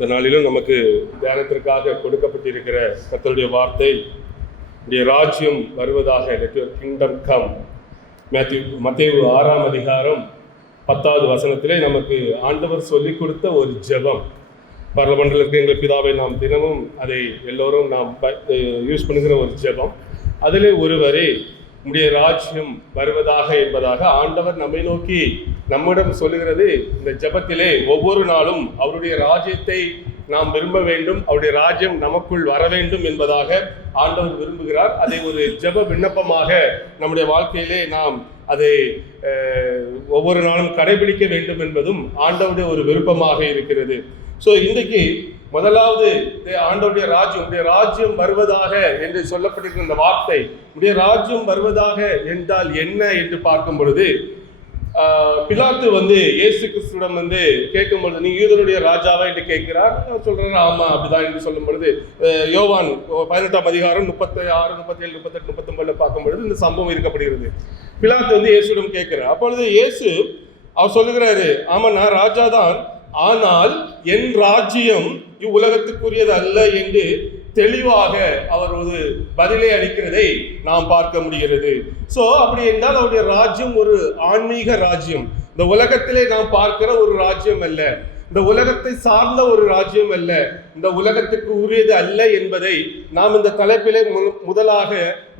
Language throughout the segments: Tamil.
இந்த நாளிலும் நமக்கு தியானத்திற்காக கொடுக்கப்பட்டிருக்கிற கர்த்தருடைய வார்த்தை, உடைய ராஜ்யம் வருவதாக, let your kingdom come. மத்தேயு 6ஆம் அதிகாரம் 10வது வசனத்திலே நமக்கு ஆண்டவர் சொல்லிக் கொடுத்த ஒரு ஜெபம். பரலமண்டலத்தில் இருக்கிற எங்கள் பிதாவை நாம் தினமும் அதை எல்லோரும் நாம் யூஸ் பண்ணுகிற ஒரு ஜெபம். அதிலே ஒருவரே உடைய ராஜ்யம் வருவதாக என்பதாக ஆண்டவர் நம்மை நோக்கி நம்மிடம் சொல்லுகிறது. இந்த ஜெபத்திலே ஒவ்வொரு நாளும் அவருடைய ராஜ்யத்தை நாம் விரும்ப வேண்டும், அவருடைய ராஜ்யம் நமக்குள் வர வேண்டும் என்பதாக ஆண்டவர் விரும்புகிறார். அதை ஒரு ஜெப விண்ணப்பமாக நம்முடைய வாழ்க்கையிலே நாம் அதை ஒவ்வொரு நாளும் கடைபிடிக்க வேண்டும் என்பதும் ஆண்டவருடைய ஒரு விருப்பமாக இருக்கிறது. ஸோ இன்றைக்கு முதலாவது ஆண்டவருடைய ராஜ்யம் வருவதாக என்று சொல்லப்பட்டிருக்கிற இந்த வார்த்தை, உடைய ராஜ்யம் வருவதாக என்றால் என்ன என்று பார்க்கும் பொழுது, பிலாத்து இயேசு கிறிஸ்துவிடம் கேட்கும் பொழுது, நீ யூதருடைய ராஜாவா என்று கேட்கிறார். சொல்றாரு ஆமா அப்படிதான் என்று சொல்லும் பொழுது, யோவான் 18ஆம் அதிகாரம் 36, 37, 38, 39 பார்க்கும் பொழுது இந்த சம்பவம் இருக்கப்படுகிறது. பிலாத்து இயேசுவிடம் கேட்கிறார். அப்பொழுது இயேசு அவர் சொல்லுகிறாரு, ஆமா நான் ராஜாதான், ஆனால் என் ராஜ்யம் இவ்வுலகத்துக்குரியது அல்ல என்று தெளிவாக அவர் ஒரு பதிலை அளிக்கிறதை நாம் பார்க்க முடிகிறது. ஸோ அப்படி என்றால் அவருடைய ராஜ்யம் ஒரு ஆன்மீக ராஜ்யம். இந்த உலகத்திலே நாம் பார்க்கிற ஒரு ராஜ்யம் அல்ல, இந்த உலகத்தை சார்ந்த ஒரு ராஜ்யம் அல்ல, இந்த உலகத்துக்கு உரியது அல்ல என்பதை நாம் இந்த தலைப்பிலே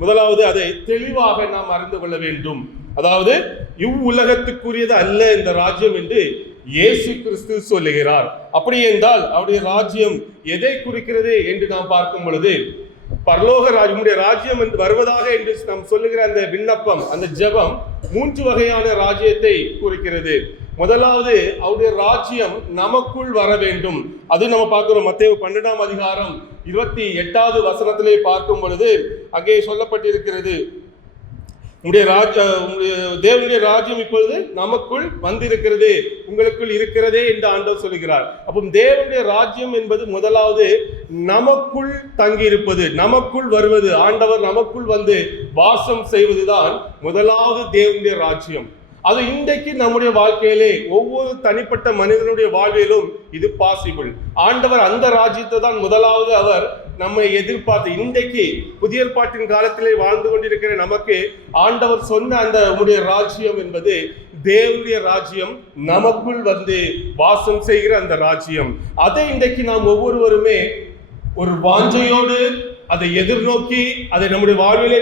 முதலாவது அதை தெளிவாக நாம் அறிந்து கொள்ள வேண்டும். அதாவது இவ்வுலகத்துக்குரியது அல்ல இந்த ராஜ்யம் என்று இயேசு கிறிஸ்து சொல்லுகிறார். அப்படி என்றால் அவருடைய ராஜ்யம் எதை குறிக்கிறது என்று நாம் பார்க்கும் பொழுது, பரலோக ராஜ்யமுடைய ராஜ்யம் வருவதாக என்று நாம் சொல்லுகிற அந்த விண்ணப்பம், அந்த ஜெபம் 3 வகையான ராஜ்யத்தை குறிக்கிறது. முதலாவது அவருடைய ராஜ்யம் நமக்குள் வர வேண்டும். அது நம்ம பார்க்கிறோம். மத்தேயு 12ஆம் அதிகாரம் 28வது வசனத்திலே பார்க்கும் பொழுது அங்கே சொல்லப்பட்டிருக்கிறது, தேவனுடைய ராஜ்யம் இப்பொழுது நமக்குள் வந்திருக்கிறது, உங்களுக்குள் இருக்கிறதே என்று ஆண்டவர் சொல்லுகிறார். அப்போ தேவனுடைய ராஜ்யம் என்பது முதலாவது நமக்குள் தங்கி இருப்பது, நமக்குள் வருவது, ஆண்டவர் நமக்குள் வாசம் செய்வதுதான் முதலாவது தேவனுடைய ராஜ்யம். அது இன்றைக்கு நம்முடைய வாழ்க்கையிலே ஒவ்வொரு தனிப்பட்ட மனிதனுடைய வாழ்விலும் இது பாசிபிள். ஆண்டவர் அந்த ராஜ்யத்தை தான் முதலாவது அவர் நம்மை எதிர்பார்த்து, இன்றைக்கு புதிய ஏற்பாட்டின் காலத்திலே வாழ்ந்து கொண்டிருக்கிற நமக்கு ஆண்டவர் சொன்ன அந்த உம்முடைய ராஜ்யம் என்பது தேவனுடைய ராஜ்யம், நமக்குள் வாசம் செய்கிற அந்த ராஜ்யம். அதை இன்றைக்கு நாம் ஒவ்வொருவருமே ஒரு வாஞ்சையோடு அதை எதிர்நோக்கி அதை நம்முடைய வாழ்விலே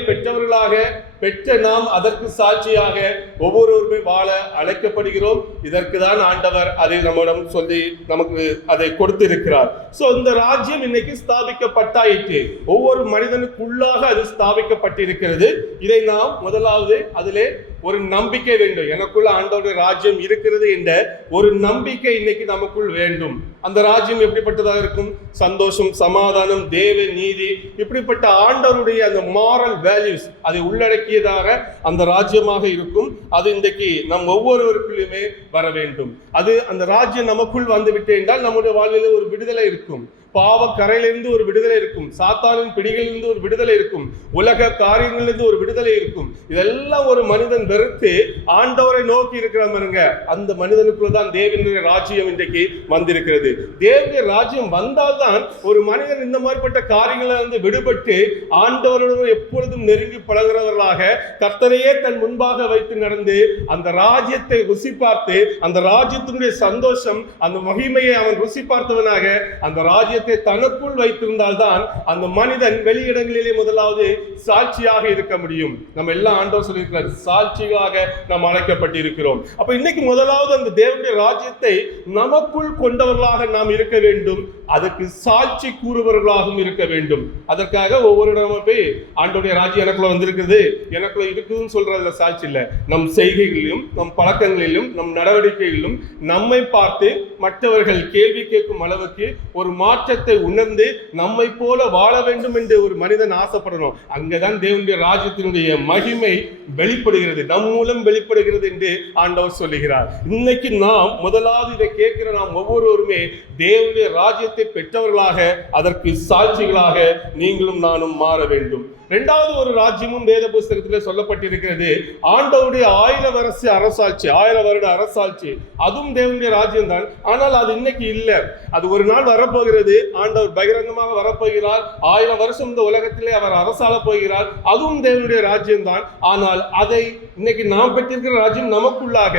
பெற்ற நாம் அதற்கு சாட்சியாக ஒவ்வொருவருமே வாழ அழைக்கப்படுகிறோம். இதற்கு தான் ஆண்டவர் அதை நம்மிடம் சொல்லி நமக்கு அதை கொடுத்திருக்கிறார். சோ இந்த ராஜ்யம் இன்னைக்கு ஸ்தாபிக்கப்பட்டாயிற்று, ஒவ்வொரு மனிதனுக்குள்ளாக அது ஸ்தாபிக்கப்பட்டிருக்கிறது. இதை நாம் முதலாவது அதிலே ஒரு நம்பிக்கை வேண்டும். எனக்குள்ள ஆண்டவருடைய ராஜ்யம் இருக்கிறது என்ற ஒரு நம்பிக்கை இன்னைக்கு நமக்குள் வேண்டும். அந்த ராஜ்யம் எப்படிப்பட்டதாக இருக்கும்? சந்தோஷம், சமாதானம், தேவ நீதி, இப்படிப்பட்ட ஆண்டவருடைய அந்த மாரல் வேல்யூஸ் அதை உள்ளடக்கியதாக அந்த ராஜ்யமாக இருக்கும். அது இன்றைக்கு நம் ஒவ்வொருவருக்குள்ளுமே வர வேண்டும். அது அந்த ராஜ்யம் நமக்குள் வந்துவிட்டு என்றால் நம்முடைய வாழ்வில் ஒரு விடுதலை இருக்கும். பாவ கரையிலிருந்து ஒரு விடுதலை இருக்கும், சாத்தானின் பிடிகளிலிருந்து ஒரு விடுதலை இருக்கும், உலக காரியங்களிலிருந்து ஒரு விடுதலை இருக்கும். இதெல்லாம் ஒரு மனிதன் வெறுத்து ஆண்டவரை நோக்கி இருக்கிறாங்க, அந்த மனிதனுக்குள்ள தான் தேவனுடைய ராஜ்யம் இன்றைக்கு வந்திருக்கிறது. தேவனுடைய ராஜ்யம் வந்தால்தான் ஒரு மனிதன் இந்த மாதிரிப்பட்ட காரியங்களிலிருந்து விடுபட்டு ஆண்டவருடன் எப்பொழுதும் நெருங்கி பழகிறவர்களாக, கர்த்தரையே தன் முன்பாக வைத்து நடந்து அந்த ராஜ்யத்தை ருசி பார்த்து, அந்த ராஜ்யத்தினுடைய சந்தோஷம், அந்த மகிமையை அவன் ருசி பார்த்தவனாக அந்த ராஜ்ய தனக்குள் வைத்திருந்தால்தான் அந்த மனிதன் வெளியிடங்களிலே முதலாவது சாட்சியாக இருக்க முடியும். நம்ம எல்லாம் ஆண்டவர் சொல்லியிருக்கிறார், சாட்சியாக நாம் அழைக்கப்பட்டிருக்கிறோம். அப்ப இன்னைக்கு முதலாவது அந்த தேவனுடைய ராஜ்யத்தை நமக்குள் கொண்டவர்களாக நாம் இருக்க வேண்டும். அதுக்கு சாட்சி கூறுபவர்களாகவும் இருக்க வேண்டும். அதற்காக ஒவ்வொரு இடமும் போய் ஆண்டவருடைய ராஜ்யம் எனக்குள்ள வந்திருக்கிறது, எனக்குள்ள இருக்குதுன்னு சொல்றதுல சாட்சி இல்லை. நம் செய்கைகளிலும், நம் பழக்கங்களிலும், நம் நடவடிக்கைகளிலும் நம்மை பார்த்து மற்றவர்கள் கேள்வி கேட்கும் அளவுக்கு ஒரு மாற்றத்தை உணர்ந்து நம்மை போல வாழ வேண்டும் என்று ஒரு மனிதன் ஆசைப்படணும். அங்கதான் தேவனுடைய ராஜ்யத்தினுடைய மகிமை வெளிப்படுகிறது, நம் மூலம் வெளிப்படுகிறது என்று ஆண்டவர் சொல்லுகிறார். இன்னைக்கு நாம் முதலாவது இதை கேட்கிற நாம் ஒவ்வொருவருமே தேவனுடைய ராஜ்யத்தை பெற்றவர்களாக, அதற்கு சாட்சிகளாக நீங்களும் நானும் மாற வேண்டும். இரண்டாவது ஒரு ராஜ்யமும் வேத புஸ்தகத்திலே சொல்லப்பட்டிருக்கிறது. ஆண்டவருடைய 1000 வருஷ அரசாட்சி, 1000 வருட அரசாட்சி, அதுவும் தேவனுடைய ராஜ்யம் தான். ஆனால் அது இன்னைக்கு இல்லை. அது ஒரு நாள் வரப்போகிறது. ஆண்டவர் பகிரங்கமாக வரப்போகிறார். 1000 வருஷம் இந்த உலகத்திலே அவர் அரசாள போகிறார். அதுவும் தேவனுடைய ராஜ்யம் தான். ஆனால் அதை இன்னைக்கு நாம் பெற்றிருக்கிற ராஜ்யம், நமக்குள்ளாக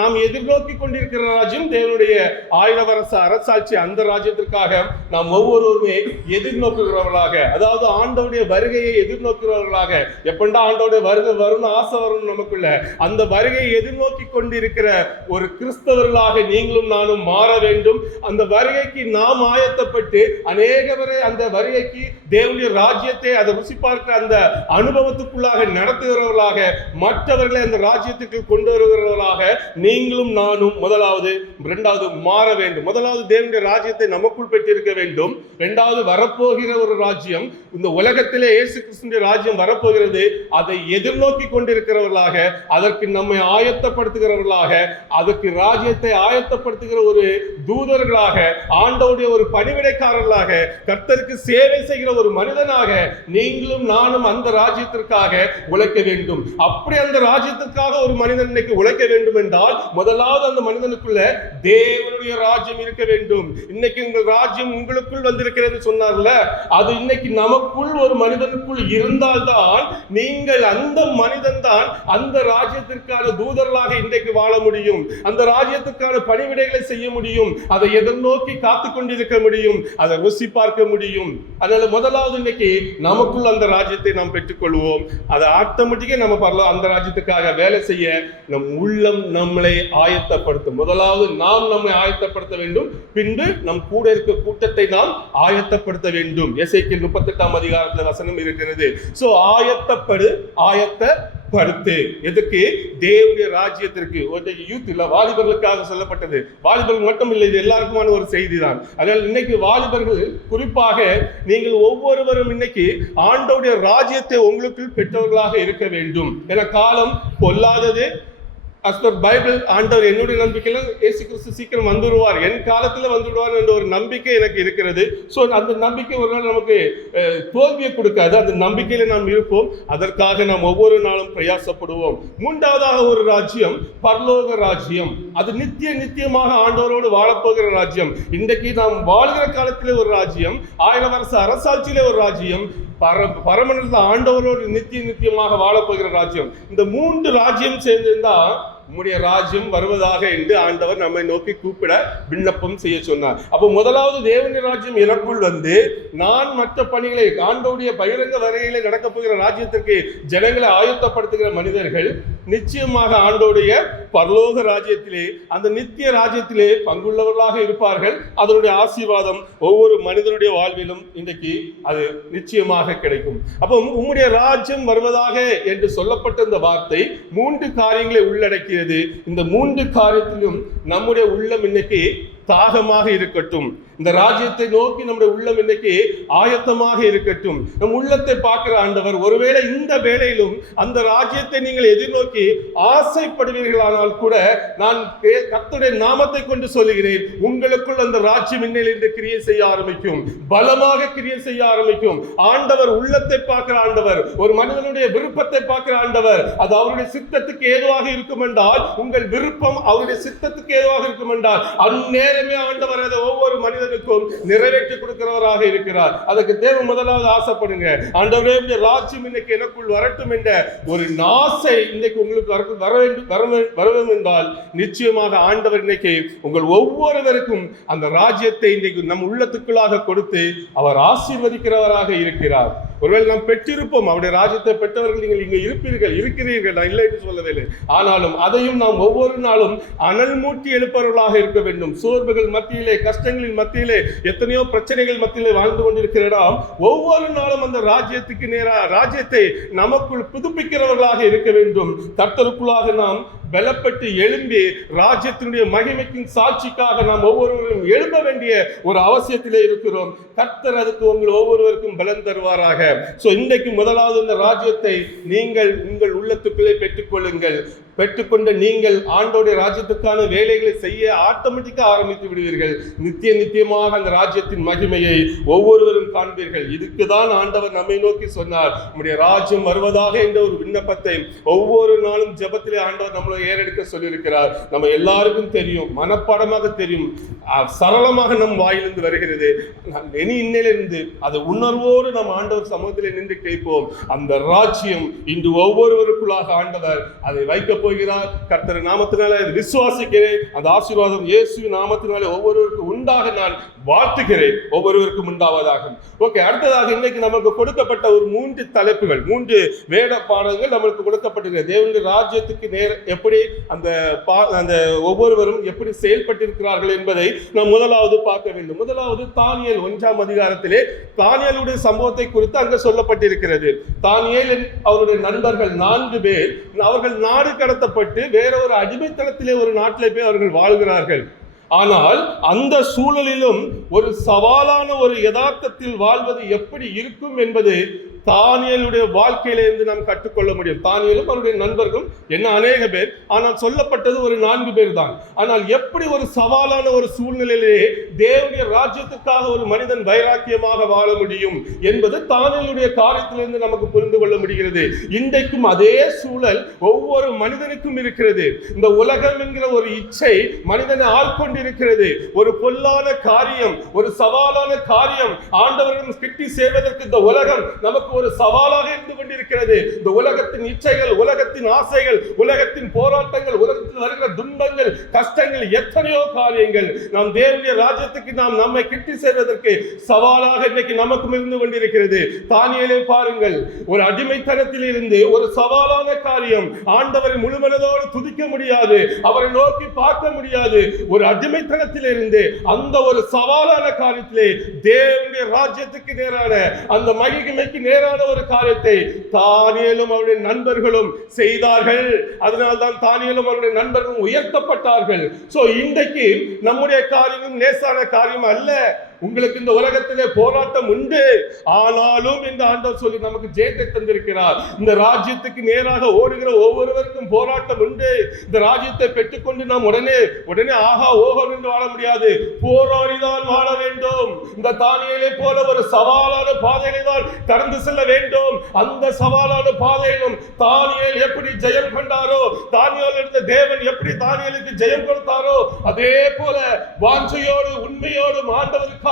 நாம் எதிர்நோக்கி கொண்டிருக்கிற ராஜ்யம் தேவனுடைய 1000 வருஷ அரசாட்சி. அந்த ராஜ்யத்திற்காக நாம் ஒவ்வொருவருமே எதிர்நோக்குகிறவர்களாக, அதாவது ஆண்டவருடைய வருகையை எதிர்நோக்குகிறவர்களாக, எப்பண்டா ஆண்டவருடைய வருகை வரும்னு ஆசை வரும் நமக்குள்ள, அந்த வருகையை எதிர்நோக்கி கொண்டிருக்கிற ஒரு கிறிஸ்தவர்களாக நீங்களும் நானும் மாற வேண்டும். அந்த வருகைக்கு நாம் ஆயத்தப்பட்டு அநேகவரை அந்த வருகைக்கு தேவனுடைய ராஜ்யத்தை அதை ருசி பார்க்கிற அந்த அனுபவத்துக்குள்ளாக நடத்துகிறவர்களாக, மற்றவர்களை அந்த ராஜ்யத்துக்கு கொண்டு வருகிறவர்களாக நீங்களும் நானும் முதலாவது இரண்டாவது மாற வேண்டும். முதலாவது தேவனுடைய ராஜ்யத்தை நமக்குள் பெற்றிருக்க வேண்டும். இரண்டாவது வரப்போகிற ஒரு ராஜ்யம், இந்த உலகத்திலே இயேசு கிறிஸ்துவின் ராஜ்யம் வரப்போகிறது. அதை எதிர்நோக்கி கொண்டிருக்கிறவர்களாக, அதற்கு நம்மை ஆயத்தப்படுத்துகிறவர்களாக, அதற்கு ராஜ்யத்தை ஆயத்தப்படுத்துகிற ஒரு தூதர்களாக, ஆண்டவருடைய ஒரு பணிவிடைக்காரர்களாக, கர்த்தருக்கு சேவை செய்கிற ஒரு மனிதனாக நீங்களும் நானும் அந்த ராஜ்யத்திற்காக உழைக்க வேண்டும். அப்படி அந்த ராஜ்யத்திற்காக ஒரு மனிதன் இன்னைக்கு உழைக்க வேண்டும் என்றால் முதலாவது அந்த மனிதனுக்குள்ள தேவனுடைய ராஜ்யம் இருக்க வேண்டும். இன்னைக்கு உங்கள் ராஜ்யம் உங்களுக்குள் வந்திருக்கிறது சொன்னார்ல, அது இன்னைக்கு நமக்குள் ஒரு மனிதனுக்குள் இருந்தால்தான் நீங்கள் அந்த மனிதன் தான் அந்த ராஜ்யத்திற்கான தூதர்களாக இன்றைக்கு வாழ முடியும். அந்த ராஜ்யத்திற்கான பணிவிடைகளை செய்ய முடியும். அதை எதிர்நோக்கி காத்து கொண்டிருக்க முடியும். அதை ருசி பார்க்க முடியும். அதனால முதலாவது இன்னைக்கு நமக்குள் அந்த ராஜ்யத்தை நாம் பெற்றுக்கொள்வோம். அதை ஆட்டோமேட்டிக்கா நம்ம பரலாம். அந்த ராஜ்யத்துக்காக வேலை செய்ய நம் உள்ளம் நம்மளை ஆயத்தப்படுத்தும். முதலாவது நாம் நம்மை ஆயத்தப்படுத்த வேண்டும். பின்பு நம் கூட இருக்க கூட்டத்தை நாம் ஆயத்தப்படுத்த வேண்டும். எசேக்கியேல் 38ஆம் அதிகாரத்துல வசனம் இருக்கிறது. சோ ஆயத்தப்படு, ஆயத்தப்படுத்து. எதுக்கு? தேவனுடைய ராஜ்யத்திற்கு. யூத் இல்ல, வாலிபர்களுக்காக சொல்லப்பட்டது. வாலிபர்கள் மட்டும் இல்லை, இது எல்லாருக்குமான ஒரு செய்தி தான். அதனால் இன்னைக்கு வாலிபர்கள் குறிப்பாக நீங்கள் ஒவ்வொருவரும் இன்னைக்கு ஆண்டவருடைய ராஜ்யத்தை உங்களுக்குள் பெற்றவர்களாக இருக்க வேண்டும். என காலம் பொல்லாதது. பைபிள் ஆண்டவர் என்னுடைய நம்பிக்கையில இயேசு கிறிஸ்து சீக்கிரம் வந்துடுவார், என் காலத்துல வந்துடுவார் என்ற ஒரு நம்பிக்கை எனக்கு இருக்கிறது. ஸோ அந்த நம்பிக்கை ஒரு நாள் நமக்கு தோல்வியை கொடுக்காது. அந்த நம்பிக்கையில நாம் இருப்போம். அதற்காக நாம் ஒவ்வொரு நாளும் பிரயாசப்படுவோம். மூன்றாவதாக ஒரு ராஜ்யம், பரலோக ராஜ்யம். அது நித்தியமாக ஆண்டவரோடு வாழப்போகிற ராஜ்யம். இன்றைக்கு நாம் வாழ்கிற காலத்திலே ஒரு ராஜ்யம், 1000 வருஷ அரசாட்சியிலே ஒரு ராஜ்யம், பரமண்டலத்தில் ஆண்டவரோடு நித்தியமாக வாழப்போகிற ராஜ்யம். இந்த 3 ராஜ்யம் சேர்ந்திருந்தா உம்முடைய ராஜ்யம் வருவதாக என்று ஆண்டவர் நம்மை நோக்கி கூப்பிட விண்ணப்பம் செய்ய சொன்னார். அப்போ முதலாவது தேவனுடைய ராஜ்யம் எனக்குள் வந்து நான் மற்ற பணிகளை, ஆண்டவருடைய பகிரங்க வருகையிலே நடக்க போகிற ராஜ்யத்திற்கு ஜனங்களை ஆயத்தப்படுத்துகிற மனிதர்கள் நிச்சயமாக ஆண்டவருடைய பரலோக ராஜ்யத்திலே, அந்த நித்திய ராஜ்யத்திலே பங்குள்ளவர்களாக இருப்பார்கள். அதனுடைய ஆசீர்வாதம் ஒவ்வொரு மனிதனுடைய வாழ்விலும் இன்றைக்கு அது நிச்சயமாக கிடைக்கும். அப்போ உம்முடைய ராஜ்யம் வருவதாக என்று சொல்லப்பட்ட இந்த வார்த்தை 3 காரியங்களை உள்ளடக்கி. இந்த 3 காரியத்திலும் நம்முடைய உள்ளம் இன்னைக்கு தாகமாக இருக்கட்டும். இந்த ராஜ்யத்தை நோக்கி நம்முடைய உள்ளம் இன்னைக்கு ஆயத்தமாக இருக்கட்டும். நம் உள்ளத்தை பார்க்கிற ஆண்டவர் ஒருவேளை இந்த வேளையிலும் அந்த ராஜ்யத்தை நீங்கள் எதிர்நோக்கி ஆசைப்படுவீர்களானால் கூட நான் கர்த்தருடைய நாமத்தை கொண்டு சொல்லுகிறேன், உங்களுக்குள் அந்த ராஜ்யம் இன்னிலிருந்து கிரியை செய்ய ஆரம்பிக்கும், பலமாக கிரியை செய்ய ஆரம்பிக்கும். ஆண்டவர் உள்ளத்தை பார்க்கிற ஆண்டவர், ஒரு மனிதனுடைய விருப்பத்தை பார்க்கிற ஆண்டவர். அது அவருடைய சித்தத்துக்கு ஏதுவாக இருக்கும் என்றால், உங்கள் விருப்பம் அவருடைய சித்தத்துக்கு ஏதுவாக இருக்கும் என்றால் அந்நேரமே ஆண்டவர் அதை ஒவ்வொரு மனிதனுக்கும் நிறைவேற்றி கொடுக்கிறவராக இருக்கிறார். அதுக்கு தேவை முதலாவது ஆசைப்படுங்க. ஆண்டவரே ராஜ்யம் இன்னைக்கு எனக்குள் வரட்டும் என்ற ஒரு ஆசை இன்னைக்கு உங்களுக்கு வர வேண்டும் என்றால் நிச்சயமாக ஆண்டவர் இன்னைக்கு உங்கள் ஒவ்வொருவருக்கும் அந்த ராஜ்யத்தை இன்னைக்கு நம் உள்ளத்துக்குள்ளாக கொடுத்து அவர் ஆசீர்வதிக்கிறவராக இருக்கிறார். ஒருவேளை நாம் பெற்றிருப்போம், அவருடைய ராஜ்யத்தை பெற்றவர்கள் நீங்கள் இங்கே இருக்கிறீர்கள், நான் இல்லை என்று சொல்லவில்லை. ஆனாலும் அதையும் நாம் ஒவ்வொரு நாளும் அனல் மூட்டி எழுப்பவர்களாக இருக்க வேண்டும். சோர்வுகள் மத்தியிலே, கஷ்டங்களின் மத்தியிலே, எத்தனையோ பிரச்சனைகள் மத்தியிலே வாழ்ந்து கொண்டிருக்கிற நாம் ஒவ்வொரு நாளும் அந்த ராஜ்யத்துக்கு நேராக ராஜ்யத்தை நமக்குள் புதுப்பிக்கிறவர்களாக இருக்க வேண்டும். கர்த்தருக்குள்ளாக நாம் பலப்பட்டு எழும்பி ராஜ்யத்தினுடைய மகிமைக்கும் சாட்சிக்காக நாம் ஒவ்வொருவரும் எழும்ப வேண்டிய ஒரு அவசியத்திலே இருக்கிறோம். கர்த்தர் அதுக்கு உங்கள் ஒவ்வொருவருக்கும் பலன் தருவாராக. சோ இன்றைக்கு முதலாவது இந்த ராஜ்யத்தை நீங்கள் உங்கள் உள்ளத்துக்குள்ளே பெற்றுக்கொள்ளுங்கள். பெற்றுக்கொண்ட நீங்கள் ஆண்டவருடைய ராஜ்யத்துக்கான வேலைகளை செய்ய ஆட்டோமேட்டிக்கா ஆரம்பித்து விடுவீர்கள். நித்தியமாக அந்த ராஜ்யத்தின் மகிமையை ஒவ்வொருவரும் காண்பீர்கள். இதுக்குதான் ஆண்டவர் நம்மை நோக்கி சொன்னார், நம்முடைய ராஜ்யம் வருவதாக என்ற ஒரு விண்ணப்பத்தை ஒவ்வொரு நாளும் ஜெபத்திலே ஆண்டவர் நம்மளை ஏறெடுக்க சொல்லியிருக்கிறார். நம்ம எல்லாருக்கும் தெரியும், மனப்பாடமாக தெரியும், சரளமாக நம் வாயிலிருந்து வருகிறது. இன்னிலிருந்து அதை உணர்வோடு நம் ஆண்டவர் சமூகத்திலே நின்று கேட்போம். அந்த ராஜ்யம் இன்று ஒவ்வொருவருக்குள்ளாக ஆண்டவர் அதை வைக்க போகிறார். கர்த்தர் நாமத்தினாலே விசுவாசிக்கிறேன். அந்த ஆசீர்வாதம் இயேசுவின் நாமத்தினாலே ஒவ்வொருவருக்கும் உண்டாக நான் வாழ்த்துகிறேன். ஒவ்வொருவருக்கும் உண்டாவதாக. ஓகே, அடுத்ததாக இன்னைக்கு நமக்கு கொடுக்கப்பட்ட ஒரு 3 தலைப்புகள், 3 வேத பாடங்கள் நமக்கு கொடுக்கப்பட்டிருக்கிறது. தேவனுடைய ராஜ்யத்துக்கு எப்படி அந்த ஒவ்வொருவரும் எப்படி செயல்பட்டிருக்கிறார்கள் என்பதை நாம் முதலாவது பார்க்க வேண்டும். முதலாவது தானியேல் 1ஆம் அதிகாரத்திலே தானியேலுடைய சம்பவத்தை குறித்து அங்கு சொல்லப்பட்டிருக்கிறது. தானியேல் அவருடைய நண்பர்கள் 4 பேர் அவர்கள் நாடு கடத்தப்பட்டு வேற ஒரு அடிமைத்தனத்திலே ஒரு நாட்டிலே போய் அவர்கள் வாழ்கிறார்கள். ஆனால் அந்த சூழலிலும் ஒரு சவாலான ஒரு யதார்த்தத்தில் வாழ்வது எப்படி இருக்கும் என்பது தானியேலுடைய வாழ்க்கையிலிருந்து நாம் கற்றுக்கொள்ள முடியும். தானியேலும் அவருடைய நண்பர்களும் என்ன அநேக பேர், ஆனால் சொல்லப்பட்டது ஒரு 4 பேர் தான். ஆனால் எப்படி ஒரு சவாலான ஒரு சூழ்நிலையிலே தேவனுடைய ராஜ்யத்துக்காக ஒரு மனிதன் வைராக்கியமாக வாழ முடியும் என்பது தானியேலுடைய காரியத்திலிருந்து நமக்கு புரிந்து கொள்ள முடிகிறது. இன்றைக்கும் அதே சூழல் ஒவ்வொரு மனிதனுக்கும் இருக்கிறது. இந்த உலகம் என்கிற ஒரு இச்சை மனிதனை ஆட்கொண்டிருக்கிறது. ஒரு பொல்லாத காரியம், ஒரு சவாலான காரியம் ஆண்டவரிடம் கிட்டி சேர்வதற்கு இந்த உலகம் நமக்கு ஒரு சவாலாக இருந்து கொண்டிருக்கிறது. இந்த உலகத்தின் இச்சைகள், உலகத்தின் ஆசைகள், உலகத்தின் போராட்டங்கள், உலகத்தில் வருகிற துன்பங்கள், கஷ்டங்கள், எத்தனையோ காரியங்கள் நாம் தேவனுடைய ராஜ்யத்துக்கு நாம் நம்மை கிட்டி சேர்வதற்கு சவாலாக இன்னைக்கு நமக்கும் இருந்து கொண்டிருக்கிறது. தானியேலை பாருங்கள், ஒரு அடிமைத்தனத்தில் இருந்து ஒரு சவாலான காரியம், ஆண்டவரை முழுமனதோடு துதிக்க முடியாது, அவரை நோக்கி பார்க்க முடியாது, ஒரு அடிமைத்தனத்தில் இருந்து அந்த ஒரு சவாலான காரியத்திலே தேவனுடைய ராஜ்யத்துக்கு நேரான அந்த மகிமைக்கு நேரான ஒரு காரியத்தை தானியேலும் அவருடைய நண்பர்களும் செய்தார்கள். அதனால்தான் தானியேலும் அவருடைய நண்பர்களும் உயர்த்தப்பட்டார்கள். சோ இன்றைக்கு நம்முடைய காரியம் லேசான காரியம் அல்ல. உங்களுக்கு இந்த உலகத்திலே போராட்டம் உண்டு, ஆனாலும் இந்த ஆண்டவர் சொல்லி நமக்கு ஜெயத்தை தந்திருக்கிறார். இந்த ராஜ்யத்துக்கு நேராக ஓடுகிற ஒவ்வொருவருக்கும் போராட்டம் உண்டு. இந்த ராஜ்யத்தை பெற்றுக்கொண்டு நாம் உடனே ஆகா ஓகம் என்று வாழ முடியாது, போராடிதான் வாழ வேண்டும். இந்த தானியேலை போல ஒரு சவாலான பாதையிலே தான் கடந்து செல்ல வேண்டும். அந்த சவாலான பாதையிலும் தானியேல் எப்படி ஜெயம் கொண்டாரோ, தானியேல் எடுத்த தேவன் எப்படி தானியேலுக்கு ஜெயம் கொடுத்தாரோ, அதே போல வாஞ்சையோடு உண்மையோடு ஆண்டவருக்கு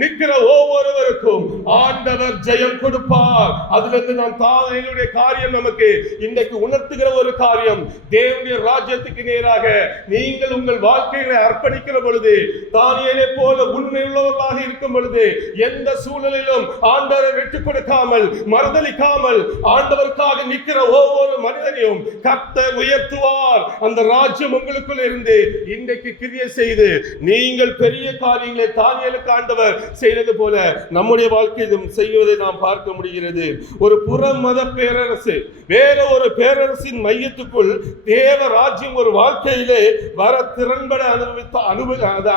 நிற்கிற ஒவ்வொருவருக்கும் ஆண்டவர் ஜெயம் கொடுப்பார். அதிலிருந்து நாம் தானியேலுடைய காரியம் நமக்கு இன்றைக்கு உணர்த்துகிற ஒரு காரியம். தேவனுடைய ராஜ்யத்துக்கு நேராக நீங்கள் உங்கள் வாழ்க்கையை அர்ப்பணிக்கிற பொழுது, தானியேலை போல உண்மை உள்ளவர்களாக இருக்கும் பொழுது, எந்த சூழலிலும் ஆண்டவரை விட்டுக் கொடுக்காமல் மறுதலிக்காமல் ஆண்டவருக்காக நிற்கிற ஒவ்வொரு மனிதனையும் கர்த்தர் உயர்த்துவார். அந்த ராஜ்யம் உங்களுக்குள் இருந்து இன்றைக்கு கிரியை செய்து நீங்கள் பெரிய காரியங்களை தானியேலுக்கு ஆண்டவர் செய்தது போல நம்முடைய வாழ்க்கையிலும் செய்வதை நாம் பார்க்க முடிகிறது. ஒரு புற மத பேரரசு வேற ஒரு பேரரசின் மையத்துக்குள் தேவ ராஜ்யம் ஒரு வாழ்க்கையிலே வர திறன்பட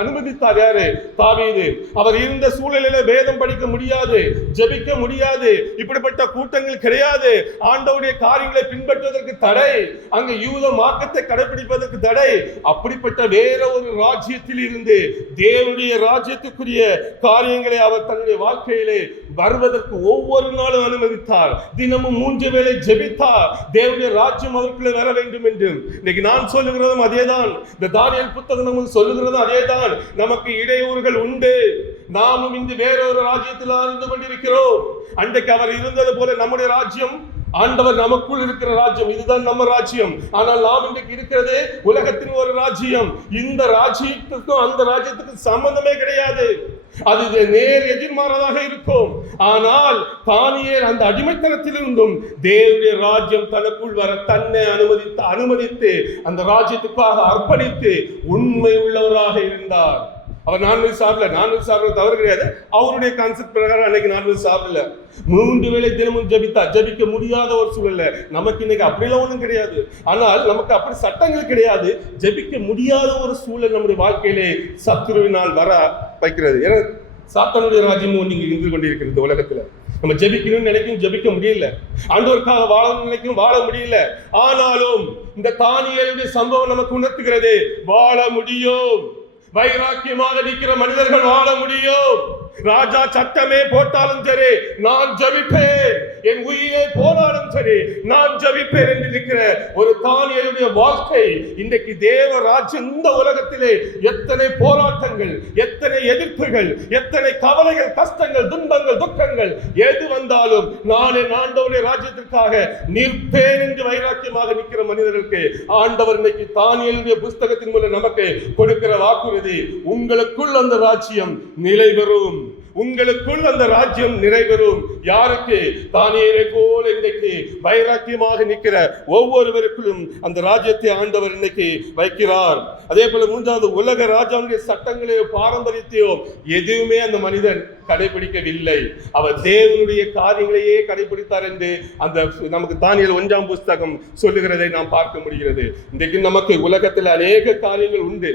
அனுமதித்தார். யாரு? தாவீது. அவர் இருந்த சூழலிலே வேதம் படிக்க முடியாது, ஜெபிக்க முடியாது, இப்படிப்பட்ட கூட்டங்கள் கிடையாது, ஆண்டவருடைய காரியங்களை பின்பற்றுவதற்கு தடை, அங்கு யூத மார்க்கத்தை கடைபிடிப்பதற்கு தடை. அப்படிப்பட்ட வேற ஒரு ராஜ்யத்தில் இருந்து தேவனுடைய ராஜ்யத்துக்குரிய காரியங்களை அவர் தன்னுடைய வாழ்க்கையிலே வருவதற்கு ஒவ்வொரு நாளும் அனுமதித்தார். தினமும் 3 வேளை ஜெபித்தார், தேவனுடைய ராஜ்யம் அவருக்குள்ளே வர வேண்டும் என்று. இன்னைக்கு நான் சொல்லுகிறதும் அதேதான், இந்த தானியேல் புத்தகம் சொல்லுகிறதும் அதேதான். நமக்கு இடையூறுகள் உண்டு, நாமும் இந்த வேறொரு ராஜ்யத்தில் இருந்து கொண்டிருக்கிறோம். அன்றைக்கு அவர் இருந்தது போல நம்முடைய ராஜ்யம், ஆண்டவர் நமக்குள் இருக்கிற ராஜ்யம், இதுதான் நம்ம ராஜ்யம். ஆனால் நாம் இன்றைக்கு இருக்கிறது உலகத்தின் ஒரு ராஜ்யம். இந்த ராஜ்யத்துக்கும் அந்த ராஜ்யத்துக்கும் சம்பந்தமே கிடையாது, அது நேர் எதிர்மாறதாக இருக்கும். ஆனால் தானியேல் அந்த அடிமைத்தனத்திலிருந்தும் தேவனுடைய ராஜ்யம் தனக்குள் வர தன்னை அனுமதித்து அந்த ராஜ்யத்துக்காக அர்ப்பணித்து உண்மை உள்ளவராக இருந்தார். அவர் நான்வெஜ் சாப்பிடல தவறு கிடையாது. அவருடைய கான்செப்ட் பிரகாரம் அன்னைக்கு நான்வெஜ் சாப்பிடல, 3 வேளை தினமும் ஜபிக்க முடியாத ஒரு சூழல்ல. நமக்கு இன்னைக்கு அப்படிலாம் ஒன்றும் கிடையாது, ஆனால் நமக்கு அப்படி சட்டங்கள் கிடையாது. ஜபிக்க முடியாத ஒரு சூழல் நம்முடைய வாழ்க்கையிலே சத்துருவினால் வர வைக்கிறது. ஏன்னா சாத்தானுடைய ராஜ்யமும் நீங்க இருந்து கொண்டிருக்கிறது உலகத்துல. நம்ம ஜெபிக்கணும்னு நினைக்கும், ஜெபிக்க முடியல. ஆண்டவருக்காக வாழணும்னு நினைக்கும், வாழ முடியல. ஆனாலும் இந்த தானியேலுடைய சம்பவம் நமக்கு உணர்த்துகிறது, வாழ முடியும். வைராக்கியமாக நிற்கிற மனிதர்கள் வாழ முடியும். ராஜா சட்டமே போட்டாலும் சரி, நான் ஜெபிப்பேன், என் உயிரை போனாலும் சரி நான் ஜெபிப்பேன் என்று இருக்கிற ஒரு தானியேலுடைய வாழ்க்கை இன்றைக்கு தேவ ராஜ்யம் இந்த உலகத்திலே எத்தனை போராட்டங்கள், எத்தனை எதிர்ப்புகள், எத்தனை கவலைகள், கஷ்டங்கள், துன்பங்கள், துக்கங்கள் எது வந்தாலும் நான் என் ஆண்டவருடைய ராஜ்யத்திற்காக நிற்பேன் என்று வைராக்கியமாக நிற்கிற மனிதர்களுக்கு ஆண்டவர் இன்னைக்கு தானியேலுடைய புஸ்தகத்தின் மூலம் நமக்கு கொடுக்கிற வாக்குறுதி, உங்களுக்குள் அந்த ராஜ்யம் நிலை பெறும், உங்களுக்குள் அந்த ராஜ்யம் நிறைவேறும். யாருக்கு? தானியேலை போல இன்றைக்கு வைராக்கியமாக நிற்கிற ஒவ்வொருவருக்குள்ளும் அந்த ராஜ்யத்தை ஆண்டவர் இன்னைக்கு வைக்கிறார். அதே போல மூன்றாவது, உலக ராஜாவுடைய சட்டங்களையோ பாரம்பரியத்தையோ எதுவுமே அந்த மனிதன் கடைபிடிக்கவில்லை. அவர் தேவனுடைய காரியங்களையே கடைபிடித்தார் என்று அந்த நமக்கு தானியேல் 1ஆம் புஸ்தகம் சொல்லுகிறதை நாம் பார்க்க முடிகிறது. இன்றைக்கு நமக்கு உலகத்தில் அநேக காரியங்கள் உண்டு,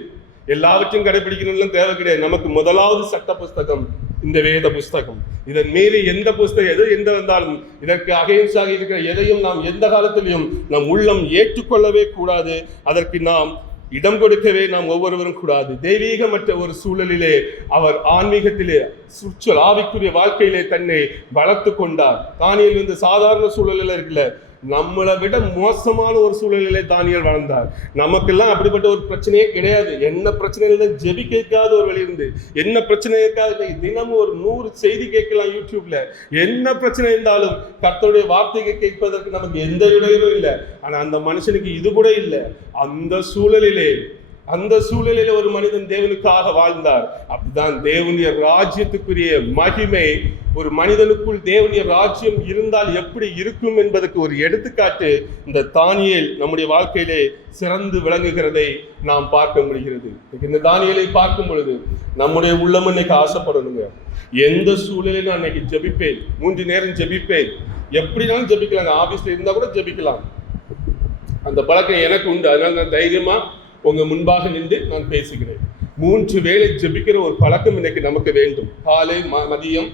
எல்லாவற்றையும் கடைபிடிக்கணும் தேவை கிடையாது. நமக்கு முதலாவது சட்ட புஸ்தகம் இந்த வேத புஸ்தகம். இதன் மீறி எந்த புஸ்தகம் எந்த வந்தாலும் இதற்கு அகைன்ஸ்டாக இருக்கிற எதையும் நாம் எந்த காலத்திலையும் நம் உள்ளம் ஏற்றுக்கொள்ளவே கூடாது. அதற்கு நாம் இடம் கொடுக்கவே நாம் ஒவ்வொருவரும் கூடாது. தெய்வீகமற்ற ஒரு சூழலிலே அவர் ஆன்மீகத்திலே சுற்றல் ஆவிக்குரிய வாழ்க்கையிலே தன்னை வளர்த்து கொண்டார். தானியேல் இந்த சாதாரண சூழலில் இருக்கல, நம்மளை விட மோசமான ஒரு சூழலிலே தானியேல் வளர்ந்தார். நமக்கெல்லாம் அப்படிப்பட்ட ஒரு பிரச்சனையே கிடையாது. என்ன பிரச்சனை இல்லை, ஜெபிக்காத ஒரு வழி இருந்து, என்ன பிரச்சனை இருக்காது, தினமும் ஒரு 100 செய்தி கேட்கலாம் யூடியூப்ல. என்ன பிரச்சனை இருந்தாலும் கர்த்தருடைய வார்த்தையை கேட்பதற்கு நமக்கு எந்த இடையூறும் இல்லை. ஆனா அந்த மனுஷனுக்கு இது கூட இல்லை. அந்த சூழலிலே ஒரு மனிதன் தேவனுக்காக வாழ்ந்தார். அப்படிதான் தேவனுடைய ராஜ்யத்துக்குரிய மகிமை ஒரு மனிதனுக்குள் தேவனுடைய ராஜ்யம் இருந்தால் எப்படி இருக்கும் என்பதற்கு ஒரு எடுத்துக்காட்டு இந்த தானியேல் நம்முடைய வாழ்க்கையிலே சிறந்து விளங்குகிறதை நாம் பார்க்க முடிகிறது. இந்த தானியேலை பார்க்கும் பொழுது நம்முடைய உள்ளம் இன்னைக்கு ஆசைப்படணுங்க. எந்த சூழலில் நான் இன்னைக்கு ஜெபிப்பேன், 3 நேரம் ஜெபிப்பேன், எப்படினாலும் ஜெபிக்கலாங்க. ஆபீஸ்ல இருந்தா கூட ஜெபிக்கலாம். அந்த பழக்கம் எனக்கு உண்டு. அதனால நான் தைரியமா உங்க முன்பாக நின்று நான் பேசுகிறேன். 3 வேளை ஜெபிக்கிற ஒரு பழக்கம் இன்னைக்கு நமக்கு வேண்டும். காலை, மதியம்,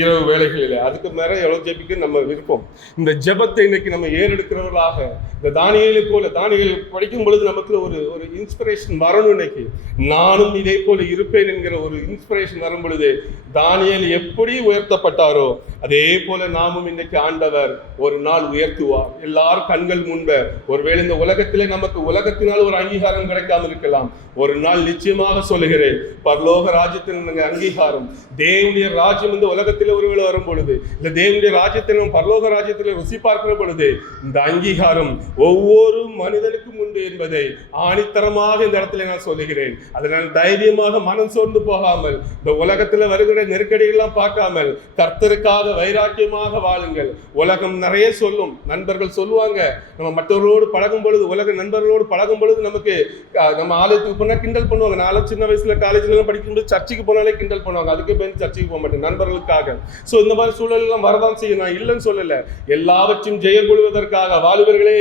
இரவு வேளைகளில். அதுக்கு மேல எவ்வளவு ஜெபிக்க நம்ம விருப்பம். இந்த ஜெபத்தை இன்னைக்கு நம்ம ஏறெடுக்கிறவர்களாக இந்த தானியேலை போல, தானியேல் படிக்கும் பொழுது நமக்கு ஒரு இன்ஸ்பிரேஷன் வரணும். இன்னைக்கு நானும் இதே போல இருப்பேன் என்கிற ஒரு இன்ஸ்பிரேஷன் வரும் பொழுது தானியேல் எப்படி உயர்த்தப்பட்டாரோ அதே போல நாமும் இன்னைக்கு ஆண்டவர் ஒரு நாள் உயர்த்துவார். எல்லாரும் கண்கள் முன்ப. ஒருவேளை இந்த உலகத்திலே நமக்கு உலகத்தினால் ஒரு அங்கீகாரம் கிடைக்காம இருக்கலாம். ஒரு நாள் நிச்சயமாக சொல்லுகிறேன், பரலோக ராஜ்யத்தின் அங்கீகாரம், தேவனுடைய ராஜ்யம் இந்த உலகத்திலே ஒருவேளை வரும் பொழுது, இல்ல தேவனுடைய ராஜ்யத்திலும் பரலோக ராஜ்யத்திலே ருசி பார்க்கிற பொழுது இந்த அங்கீகாரம் ஒவ்வொரு மனிதனுக்கும் உண்டு என்பதை ஆணித்தரமாக இந்த இடத்துல நான் சொல்லுகிறேன். அதனால் தைரியமாக மனம் சோர்ந்து போகாமல், இந்த உலகத்துல வருகிற நெருக்கடிகள்லாம் பார்க்காமல் கர்த்தருக்காக வைராக்கியமாக வாழுங்கள். உலகம் நிறைய சொல்லும், நண்பர்கள் சொல்லுவாங்க. நம்ம மற்றவர்களோடு பழகும் பொழுது, உலக நண்பர்களோடு பழகும் பொழுது நமக்கு நம்ம ஆலயத்துக்கு போனா கிண்டல் பண்ணுவாங்க. நான் சின்ன வயசுல காலேஜ்ல படிக்கும்போது சர்ச்சுக்கு போனாலே கிண்டல் பண்ணுவாங்க. அதுக்கே பேருந்து சர்ச்சுக்கு போக மாட்டேன் நண்பர்களுக்காக. சோ இந்த மாதிரி சூழல் எல்லாம் வரதான் செய்யும். நான் இல்லைன்னு சொல்லல. எல்லாவற்றையும் ஜெயம் கொள்வதற்காக வாலிபர்களே,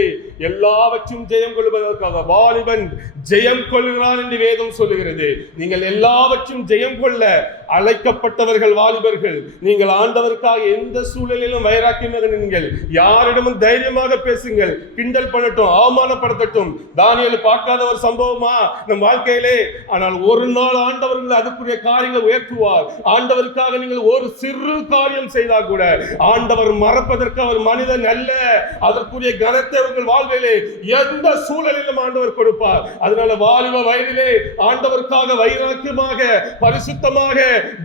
எல்லாவற்றையும் ஜெயம் கொள்வதற்காக வாலிபன் ஜெயம் கொள்கிறான் என்று வேதம் சொல்லுகிறது. நீங்கள் எல்லாவற்றையும் ஜெயம் கொள்ள அழைக்கப்பட்டவர்கள் வாலிபர்கள். நீங்கள் ஆண்டவருக்காக எந்த சூழலிலும் வைராக்கியமாக நீங்கள் யாரிடமும் தைரியமாக பேசுங்கள். கிண்டல் பண்ணட்டும், அவமானப்படுத்தட்டும். தானியேல் பார்க்காத ஒரு சம்பவமா நம் வாழ்க்கையிலே? ஆனால் ஒரு நாள் ஆண்டவர்கள் அதுக்குரிய காரியங்களை உயர்த்துவார். ஆண்டவருக்காக நீங்கள் ஒரு சிறு காரியம் செய்தால் கூட ஆண்டவர் மறப்பதற்கு அவர் மனிதன் அல்ல. அதற்குரிய கனத்தை உங்கள் வாழ்விலே எந்த சூழலிலும் ஆண்டவர் கொடுப்பார். அதனால வாலிப வயதிலே ஆண்டவருக்காக வைராக்கியமாக பரிசுத்தமாக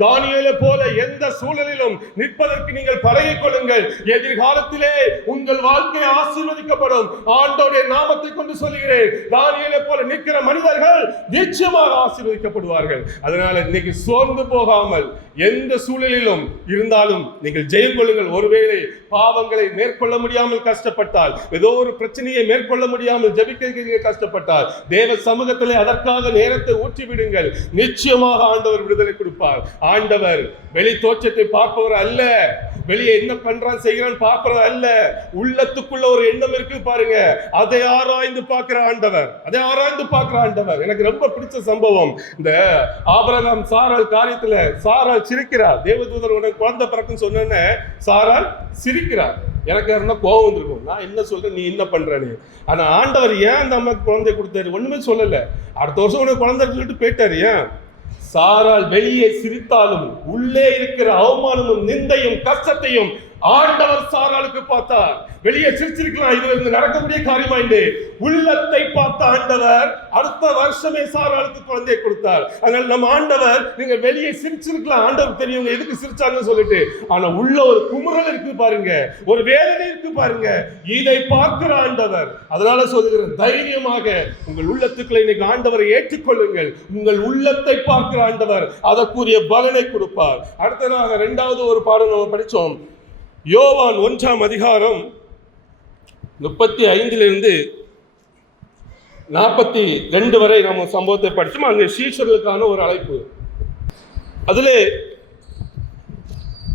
தானியேலை போல எந்த சூழலிலும் நிற்பதற்கு நீங்கள் பழகிக் கொள்ளுங்கள். எதிர்காலத்திலே உங்கள் வாழ்க்கை ஆசீர்வதிக்கப்படும். ஆண்டவருடைய நாமத்தை கொண்டு சொல்கிறேன், தானியேலை போல நிற்கிற மனிதர்கள் நிச்சயமாக ஆசீர்வதிக்கப்படுவார்கள். அதனால இன்னைக்கு சோர்ந்து போகாமல் எந்த சூழலிலும் இருந்தாலும் நீங்கள் ஜெயம் கொள்ளுங்கள். ஒருவேளை பாவங்களை மேற்கொள்ள முடியாமல் கஷ்டப்பட்டால், ஏதோ ஒரு பிரச்சனையை மேற்கொள்ள முடியாமல் ஜெபிக்க கஷ்டப்பட்டால், தேவ சமூகத்திலே அதற்காக நேரத்தை ஊற்றி விடுங்கள். நிச்சயமாக ஆண்டவர் விடுதலை கொடுப்பார். ஆண்டவர் வெளி தோற்றத்தை பார்ப்பவர் அல்ல, வெளியே என்ன பண்றான் செய்கிறான் பார்ப்பது அல்ல. உள்ளத்துக்குள்ள ஒரு எண்ணம் இருக்கு பாருங்க, அதை ஆராய்ந்து பார்க்கிற ஆண்டவர், அதை ஆராய்ந்து பார்க்கிற ஆண்டவர். எனக்கு ரொம்ப பிடிச்ச சம்பவம், இந்த ஆபிரகாம் சாராள் காரியத்துல சாராள் சிரிக்கிறார். தேவதூதர் உனக்கு குழந்தை பிறக்குன்னு சொன்ன சாராள் சிரிக்கிறார். எனக்கு இருந்தா கோபம் வந்திருக்கும், நான் என்ன சொல்றேன் நீ என்ன பண்றேன்னு. ஆனா ஆண்டவர் ஏன் அந்த அம்மாக்கு குழந்தை கொடுத்தாரு ஒண்ணுமே சொல்லல. அடுத்த வருஷம் உனக்கு குழந்தை சொல்லிட்டு போயிட்டாரு. ஏன்? சாராள் வெளியே சிரித்தாலும் உள்ளே இருக்கிற அவமானமும் நிந்தையும் கஷ்டத்தையும் ஆண்டவர் சாராளுக்கு பார்த்தார். வெளியே சிரிச்சிருக்கலாம், இது நடக்கக்கூடிய காரியமா என்று உள்ளத்தை பார்த்த ஆண்டவர் அடுத்த வருஷமே சாராளுக்கு குழந்தையை கொடுத்தார். அதனால நம்ம ஆண்டவர், நீங்க வெளியே சிரிச்சிருக்கலாம், ஆண்டவர் தெரியும் எதுக்கு சிரிச்சாங்கன்னு சொல்லிட்டு, ஆனா உள்ள ஒரு குமுறல் இருக்கு பாருங்க, ஒரு வேதனை இருக்கு பாருங்க, இதை பார்க்கிற ஆண்டவர். அதனால சொல்லுகிறேன், தைரியமாக உங்கள் உள்ளத்துக்களை இன்னைக்கு ஆண்டவரை ஏற்றுக்கொள்ளுங்கள். உங்கள் உள்ளத்தை பார்க்கிற ஆண்டவர் அதற்குரிய பலனை கொடுப்பார். அடுத்ததாக இரண்டாவது ஒரு பாடம் நம்ம படிச்சோம், யோவான் 1ஆம் அதிகாரம் 35 42 வரை நம்ம சம்பவத்தை படிச்சோம். அங்கே சீஷர்களுக்கான ஒரு அழைப்பு. அதுல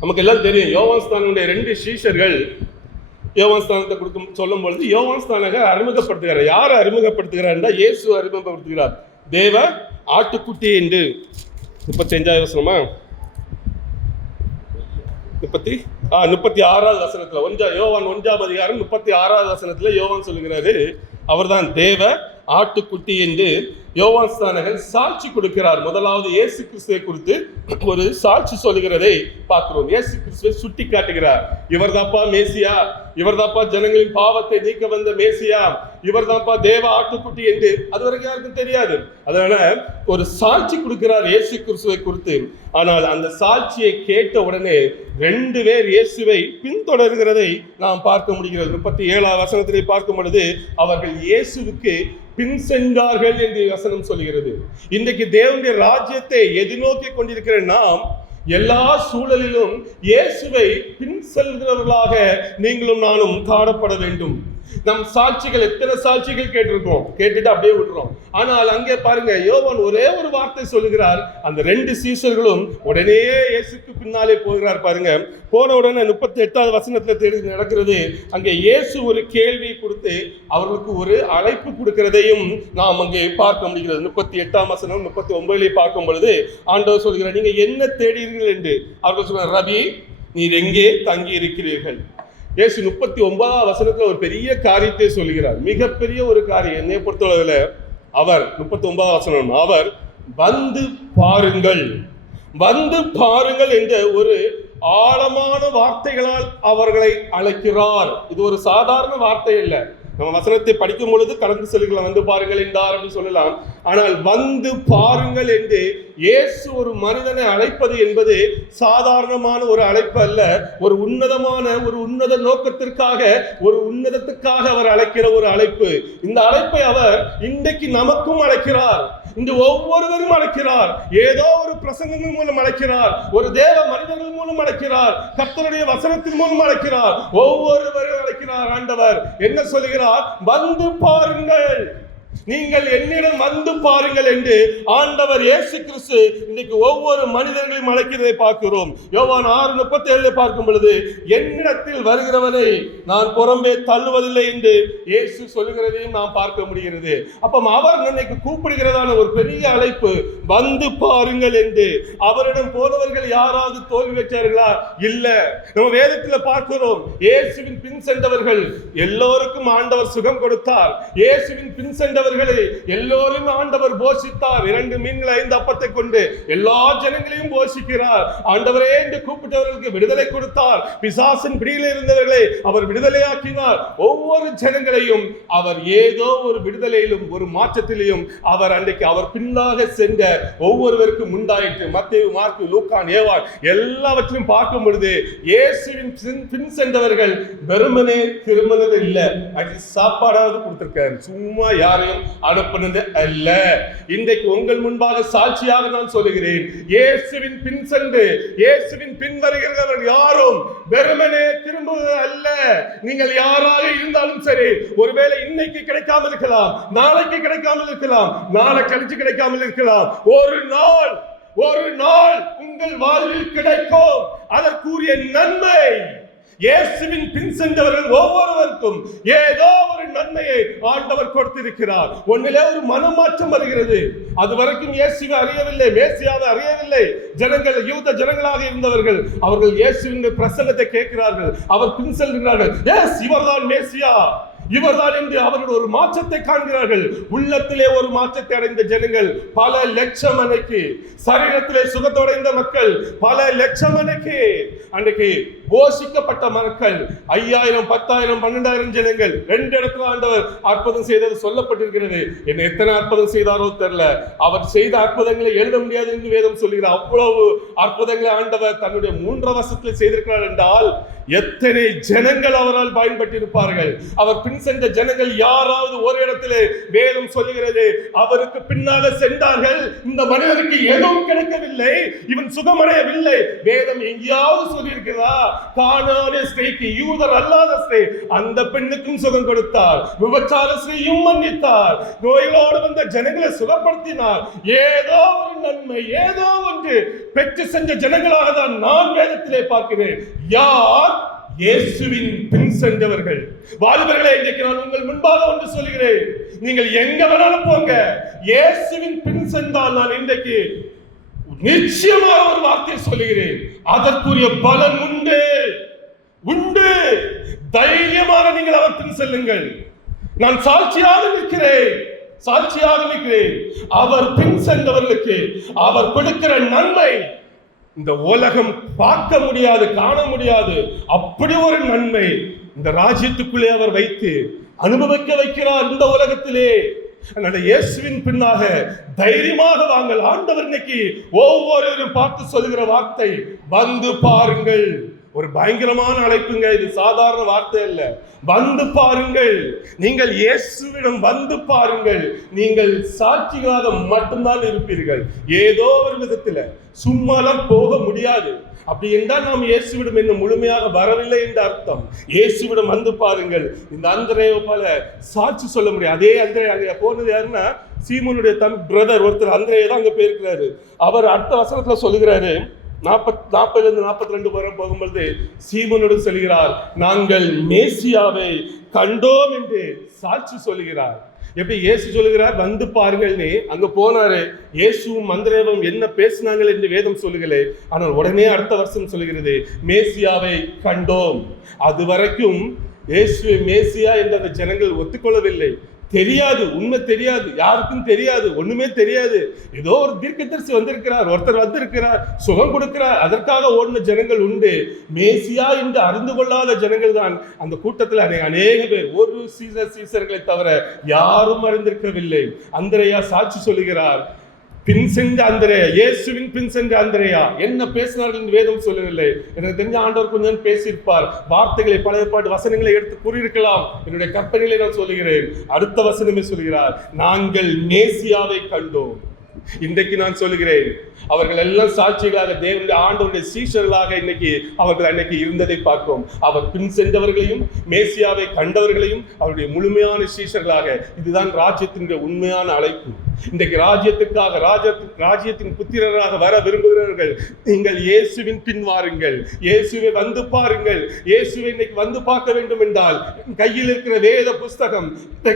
நமக்கு எல்லாம் தெரியும், யோவான் ஸ்தானனுடைய 2 சீஷர்கள் யோவான் ஸ்தானத்தை கொடுக்கும் சொல்லும் பொழுது யோவான் ஸ்தானகர் அறிமுகப்படுத்துகிறார். யாரை அறிமுகப்படுத்துகிறார்? இயேசு அறிமுகப்படுத்துகிறார். தேவ ஆட்டுக்குட்டி என்று 35வது வசனமா 36வது வசனத்துல யோவான் 1ஆம் அதிகாரம் 36வது வசனத்துல யோவான் சொல்லுகிறாரு, அவர்தான் தேவ ஆட்டுக்குட்டி என்று யோவான் ஸ்தானகர் சாட்சி கொடுக்கிறார். முதலாவது இயேசு கிறிஸ்துவை குறித்து ஒரு சாட்சி சொல்லுகிறதை பார்க்கிறோம். இயேசு கிறிஸ்துவை சுட்டி காட்டுகிறார். இவர் தான்ப்பா மேசியா, இவர் தான்ப்பா ஜனங்களின் பாவத்தை நீக்க வந்த மேசியா, இவர் தான்ப்பா தேவ ஆட்டுக்குட்டி என்று அது வரைக்கும் யாருக்கும் தெரியாது. அதனால ஒரு சாட்சி கொடுக்கிறார் இயேசு கிறிஸ்துவை குறித்து. ஆனால் அந்த சாட்சியை கேட்ட உடனே 2 பேர் இயேசுவை பின்தொடர்கிறதை நாம் பார்க்க முடிகிறது. 37ஆம் வசனத்திலே பார்க்கும் பொழுது அவர்கள் இயேசுவுக்கு பின் சென்றார்கள் என்று வசனம் சொல்கிறது. இன்றைக்கு தேவனுடைய ராஜ்யத்தை எதிர்நோக்கி கொண்டிருக்கிற நாம் எல்லா சூழலிலும் இயேசுவை பின் செல்கிறவர்களாக நீங்களும் நானும் காணப்பட வேண்டும். நம் சாட்சிகள் எத்தனை சாட்சிகள் கேட்டிருக்கோம், கேட்டுட்டு அப்படியே விட்டுறோம். ஆனால் அங்கே பாருங்க, யோவான் ஒரே ஒரு வார்த்தை சொல்லுகிறார். அந்த 2 சீஷர்களும் உடனே இயேசுக்கு பின்னாலே போகிறார். பாருங்க, போன உடனே 38வது வசனத்துல நடக்கிறது. அங்கே இயேசு ஒரு கேள்வி கொடுத்து அவர்களுக்கு ஒரு அழைப்பு கொடுக்கிறதையும் நாம் அங்கே பார்க்க முடிகிறது. 38ஆம் வசனம் 39 பார்க்கும் பொழுது ஆண்டவர் சொல்கிறார், நீங்க என்ன தேடுகிறீர்கள் என்று. அவர்கள் சொல்றார், ரபி நீர் எங்கே தங்கி இருக்கிறீர்கள்? இயேசு 39ஆம் வசனத்துல ஒரு பெரிய காரியத்தை சொல்லுகிறார், மிகப்பெரிய ஒரு காரியம். என்னை பொறுத்தளவுல அவர் 39ஆம் வசனம், அவர் வந்து பாருங்கள், வந்து பாருங்கள் என்ற ஒரு ஆழமான வார்த்தைகளால் அவர்களை அழைக்கிறார். இது ஒரு சாதாரண வார்த்தை இல்லை. நம்ம வசனத்தை படிக்கும் பொழுது கடந்து செல்லுங்கள், வந்து பாருங்கள் என்றார் அப்படின்னு சொல்லலாம். ஆனால் வந்து பாருங்கள் என்று இயேசு ஒரு மனிதனை அழைப்பது என்பது சாதாரணமான ஒரு அழைப்பு அல்ல. ஒரு உன்னதமான ஒரு உன்னத நோக்கத்திற்காக, ஒரு உன்னதத்துக்காக அவர் அழைக்கிற ஒரு அழைப்பு. இந்த அழைப்பை அவர் இன்றைக்கு நமக்கும் அழைக்கிறார். இந்த ஒவ்வொருவரும் அழைக்கிறார். ஏதோ ஒரு பிரசங்கங்கள் மூலம் அழைக்கிறார், ஒரு தேவ மனிதர்கள் மூலம் அழைக்கிறார், கர்த்தருடைய வசனத்தின் மூலம் அழைக்கிறார். ஒவ்வொருவரும் அழைக்கிறார். ஆண்டவர் என்ன சொல்கிறார்? வந்து பாருங்கள், நீங்கள் என்னிடம் வந்து பாருங்கள் என்று ஆண்டவர் இயேசு கிறிஸ்து இன்னைக்கு ஒவ்வொரு மனிதர்களையும் அழைக்கிறதை பார்க்கிறோம். யோவான் 6:37 பார்க்கும் பொழுது, என்னிடத்தில் வருகிறவனை நான் புறம்பே தள்ளுவதில்லை என்று இயேசு சொல்லுகிறதையும் நாம் பார்க்க முடிகிறது. அப்ப அவர் இன்னைக்கு கூப்பிடுகிறதான ஒரு பெரிய அழைப்பு, வந்து பாருங்கள் என்று. அவரிடம் போனவர்கள் யாராவது தோல்வி வச்சார்களா? இல்ல. நம்ம வேதத்தில் பார்க்கிறோம், இயேசுவின் பின் சென்றவர்கள் எல்லோருக்கும் ஆண்டவர் சுகம் கொடுத்தார். இயேசுவின் பின் சென்றவர்கள் எல்லோரும் ஆண்டவர் போஷித்தார். 2 மீன்கள் 5 அப்பத்தை கொண்டு எல்லா ஜனங்களையும் போஷிக்கிறார். ஆண்டவரே என்று கூப்பிட்டவர்களுக்கு விடுதலை கொடுத்தார். பிசாசின் பிடியில் இருந்தவர்களை அவர் விடுதலையாக்கினார். ஒவ்வொரு ஜனங்களையும் அவர் ஏதோ ஒரு விடுதலையிலும் ஒரு மாற்றத்திலையும் அவர் அன்றைக்கு அவர் பின்னாக சென்ற ஒவ்வொருவருக்கும் உண்டாயிற்று. மத்தேயு, மார்க்கு, லூக்கான், யோவான் எல்லாவற்றையும் பார்க்கும் பொழுது இயேசுவின் பின் சென்றவர்கள் வெறுமனே திரும்பினது இல்லை, அது சாப்பாடாவது கொடுத்திருக்காரு, சும்மா யாரையும் அனுப்பினது அல்ல. இன்றைக்கு உங்கள் முன்பாக சாட்சியாக நான் சொல்லுகிறேன், இயேசுவின் பின் சென்று இயேசுவின் பின் வருகிறவர்கள் யாரும் வெறுமனே திரும்புவது அல்ல. நீங்கள் யாராக இருந்தாலும் சரி, ஒருவேளை இன்னைக்கு கிடைக்காமல் இருக்கலாம், நாளைக்கு கிடைக்காமல் இருக்கலாம், நாளை கழிச்சு கிடைக்காமல் இருக்கலாம், ஒரு நாள் ஒரு நாள் உங்கள் வாழ்வில் கிடைக்கும். அதற்குரிய நன்மை இயேசுவின் பின் சென்றவர்கள் ஒவ்வொருவருக்கும் ஏதோ ஒரு நன்மையை ஆண்டவர் கொடுத்திருக்கிறார். ஒன்னிலே ஒரு மனமாற்றம் வருகிறது. அது வரைக்கும் இயேசுவை அறியவில்லை, மேசியாவை அறியவில்லை ஜனங்கள், யூத ஜனங்களாக இருந்தவர்கள். அவர்கள் இயேசுவின் பிரசங்கத்தை கேட்கிறார்கள், அவர் பின் செல்கிறார்கள். எஸ், இவர்தான் மேசியா, இவர்தான் என்று அவர்கள் ஒரு மாற்றத்தை காண்கிறார்கள். உள்ளத்திலே ஒரு மாற்றத்தை அடைந்த ஜனங்கள் பல லட்சம், அன்னைக்கு சரீரத்திலே சுகத்தோடைந்த மக்கள் பல லட்சம். அன்றைக்கு போஷிக்கப்பட்ட மக்கள் 5000, 10,000, 12,000 ஜனங்கள். 2 இடத்துல ஆண்டவர் அற்புதம் செய்தது சொல்லப்பட்டிருக்கிறது. என்ன எத்தனை அற்புதம் செய்தாரோ தெரியல. அவர் செய்த அற்புதங்களை எழுத முடியாது என்று வேதம் சொல்லுகிறார். அவ்வளவு அற்புதங்களை ஆண்டவர் தன்னுடைய 3 வருஷத்தில் செய்திருக்கிறார் என்றால் எத்தனை ஜனங்கள் அவரால் பயன்பட்டிருப்பார்கள். அவர் பின் சென்ற ஜனங்கள் யாராவது ஒரு இடத்திலே வேதம் சொல்லுகிறது அவருக்கு பின்னாக சென்றார்கள், இந்த மனிதனுக்கு எதுவும் கிடைக்கவில்லை, இவன் சுகமடையவில்லை. வேதம் எங்கேயாவது சொல்லியிருக்கிறதா? கானானிய ஸ்திரீக்கு, யூதர் அல்லாத ஸ்திரீ, அந்த பெண்ணுக்கும் சுகம் கொடுத்தார், விபச்சார ஸ்திரீயும் மன்னித்தார், நோய்களோடு வந்த ஜனங்களை சுகப்படுத்தினார். ஏதோ ஒரு நன்மை, ஏதோ ஒன்று பெற்று சென்ற ஜனங்களாக தான் நான் வேதத்திலே பார்க்கிறேன். யார்? இயேசுவின் பின் சென்றவர்கள். வாலிபர்களே, இன்றைக்கு நான் உங்கள் முன்பாக ஒன்று சொல்கிறேன், நீங்கள் எங்க வேணாலும் போங்க, இயேசுவின் பின் சென்றால் நான் இன்றைக்கு நிச்சயமாக ஒரு வார்த்தை சொல்லுகிறேன், அதற்குரிய பலன் உண்டு உண்டு. தைரியமாக நீங்கள் அவர் பின் செல்லுங்கள். நான் சாட்சியாக நிற்கிறேன். அவர் பின் சென்றவர்களுக்கு அவர் கொடுக்கிற நன்மை இந்த உலகம் பார்க்க முடியாது, காண முடியாது. அப்படி ஒரு நன்மை இந்த ராஜ்யத்துக்குள்ளே அவர் வைத்து அனுபவிக்க வைக்கிறார் இந்த உலகத்திலே. அதனால இயேசுவின் பின்னாக தைரியமாக வாங்கள். ஆண்டவர் இன்னைக்கு ஒவ்வொருவரும் பார்த்து சொல்லுகிற வார்த்தை, வந்து பாருங்கள். ஒரு பயங்கரமான அழைப்புங்க இது, சாதாரண வார்த்தை அல்ல. வந்து பாருங்கள், நீங்கள் இயேசுவிடம் வந்து பாருங்கள். நீங்கள் சாட்சிகளாக மட்டும்தான் இருப்பீர்கள். ஏதோ ஒரு விதத்தில் சும்மாலாம் போக முடியாது. அப்படி என்றால் நாம் இயேசுவிடம் இன்னும் முழுமையாக வரவில்லை என்ற அர்த்தம். இயேசுவிடம் வந்து பாருங்கள். இந்த அந்திரேயை போல சாட்சி சொல்ல முடியும். அதே அந்திரே அங்க போனது யாருன்னா சீமோனுடைய தன் பிரதர் ஒருத்தர் அந்திரேயை தான் அங்க போயிருக்கிறாரு. அவர் அடுத்த வசனத்துல சொல்லுகிறாரு, 40 42 வரை போகும்போது சீமோனோடு சொல்கிறார், நாங்கள் மேசியாவை கண்டோம் என்று சாட்சி சொல்லுகிறார். எப்படி இயேசு சொல்லுகிறார், வந்து பாருங்கள்னு அங்க போனாரு. இயேசுவும் அந்திரேவும் என்ன பேசினாங்கள் என்று வேதம் சொல்லுகளே. ஆனால் உடனே அடுத்த வருஷம் சொல்லுகிறது, மேசியாவை கண்டோம். அது வரைக்கும் இயேசுவை மேசியா என்று அந்த ஜனங்கள் ஒத்துக்கொள்ளவில்லை. தெரியாது, உண்மை தெரியாது, யாருக்கும் தெரியாது, ஒண்ணுமே தெரியாது. ஏதோ ஒரு தீர்க்கதரிசி வந்திருக்கிறார், ஒருத்தர் வந்திருக்கிறார், சுகம் கொடுக்கிறார், அதற்காக ஓடின ஜனங்கள் உண்டு. மேசியா என்று அறிந்து கொள்ளாத ஜனங்கள் தான் அந்த கூட்டத்தில் அநேக பேர். ஒரு சீசர்களை தவிர யாரும் அறிந்திருக்கவில்லை. அந்திரேயா சாட்சி சொல்லுகிறார், பின் சென்ற அந்திரேயா, இயேசுவின் பின் சென்ற அந்திரேயா என்ன பேசினார்கள் என்று வேதம் சொல்லவில்லை. எனக்கு தெரிஞ்ச ஆண்டவர் கொஞ்சம் பேசியிருப்பார். வார்த்தைகளை, பழைய பாட்டு வசனங்களை எடுத்து கூறியிருக்கலாம். என்னுடைய கற்பனைகளை நான் சொல்லுகிறேன். அடுத்த வசனமே சொல்கிறார், நாங்கள் மேசியாவை கண்டோம். இன்றைக்கு நான் சொல்லுகிறேன், அவர்கள் எல்லாம் சாட்சிகளாக, தேவனுடைய ஆண்டவருடைய சீஷர்களாக இன்னைக்கு அவர்கள் அன்னைக்கு இருந்ததை பார்க்கிறோம். அவர் பின் சென்றவர்களையும் மேசியாவை கண்டவர்களையும் அவருடைய முழுமையான சீஷர்களாக. இதுதான் ராஜ்யத்தினுடைய உண்மையான அழைப்பு. இன்றைக்கு ராஜ்யத்துக்காக, ராஜ்யத்தின் புத்திரராக வர விரும்புகிறவர்கள், நீங்கள் இயேசுவின் பின் வாருங்கள், இயேசுவை வந்து பாருங்கள். இயேசுவை இன்னைக்கு வந்து பார்க்க வேண்டும் என்றால் கையில் இருக்கிற வேத புஸ்தகம்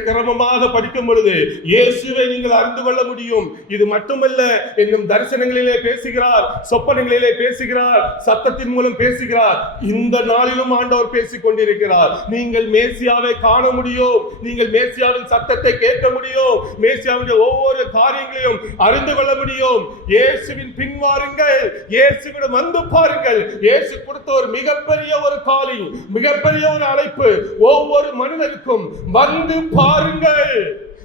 கிரமமாக படிக்கும் பொழுது இயேசுவை நீங்கள் அறிந்து கொள்ள முடியும். இது மட்டுமல்ல, இன்னும் தரிசனங்களிலே பேசுகிறார், சொப்பனங்களிலே பேசுகிறார், சத்தத்தின் மூலம் பேசுகிறார். இந்த நாளிலும் ஆண்டவர் பேசிக் கொண்டிருக்கிறார். நீங்கள் மேசியாவை காண முடியும், நீங்கள் மேசியாவின் சத்தத்தை கேட்க முடியும், மேசியாவுடைய ஒவ்வொரு காரியங்களையும் அறிந்து கொள்ள முடியும். இயேசுவின் பின் வாருங்கள், இயேசுவிடம் வந்து பாருங்கள். இயேசு கொடுத்த ஒரு மிகப்பெரிய ஒரு காலி, மிகப்பெரிய ஒரு அழைப்பு ஒவ்வொரு மனிதருக்கும், வந்து பாருங்கள்.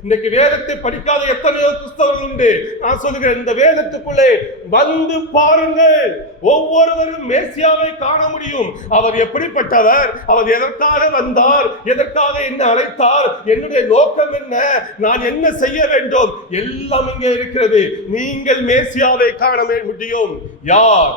இன்னைக்கு வேதத்தை படிக்காத எத்தனையோ கிறிஸ்தவர்கள் உண்டு. நான் சொல்லுகிறேன், இந்த வேதத்துக்குள்ளே வந்து பாருங்கள். ஒவ்வொருவரும் மேசியாவை காண முடியும். அவர் எப்படிப்பட்டவர், அவர் எதற்காக வந்தார், எதற்காக என்ன அழைத்தார், என்னுடைய நோக்கம் என்ன, நான் என்ன செய்ய வேண்டும், எல்லாம் இங்கே இருக்கிறது. நீங்கள் மேசியாவை காண முடியும். யார்?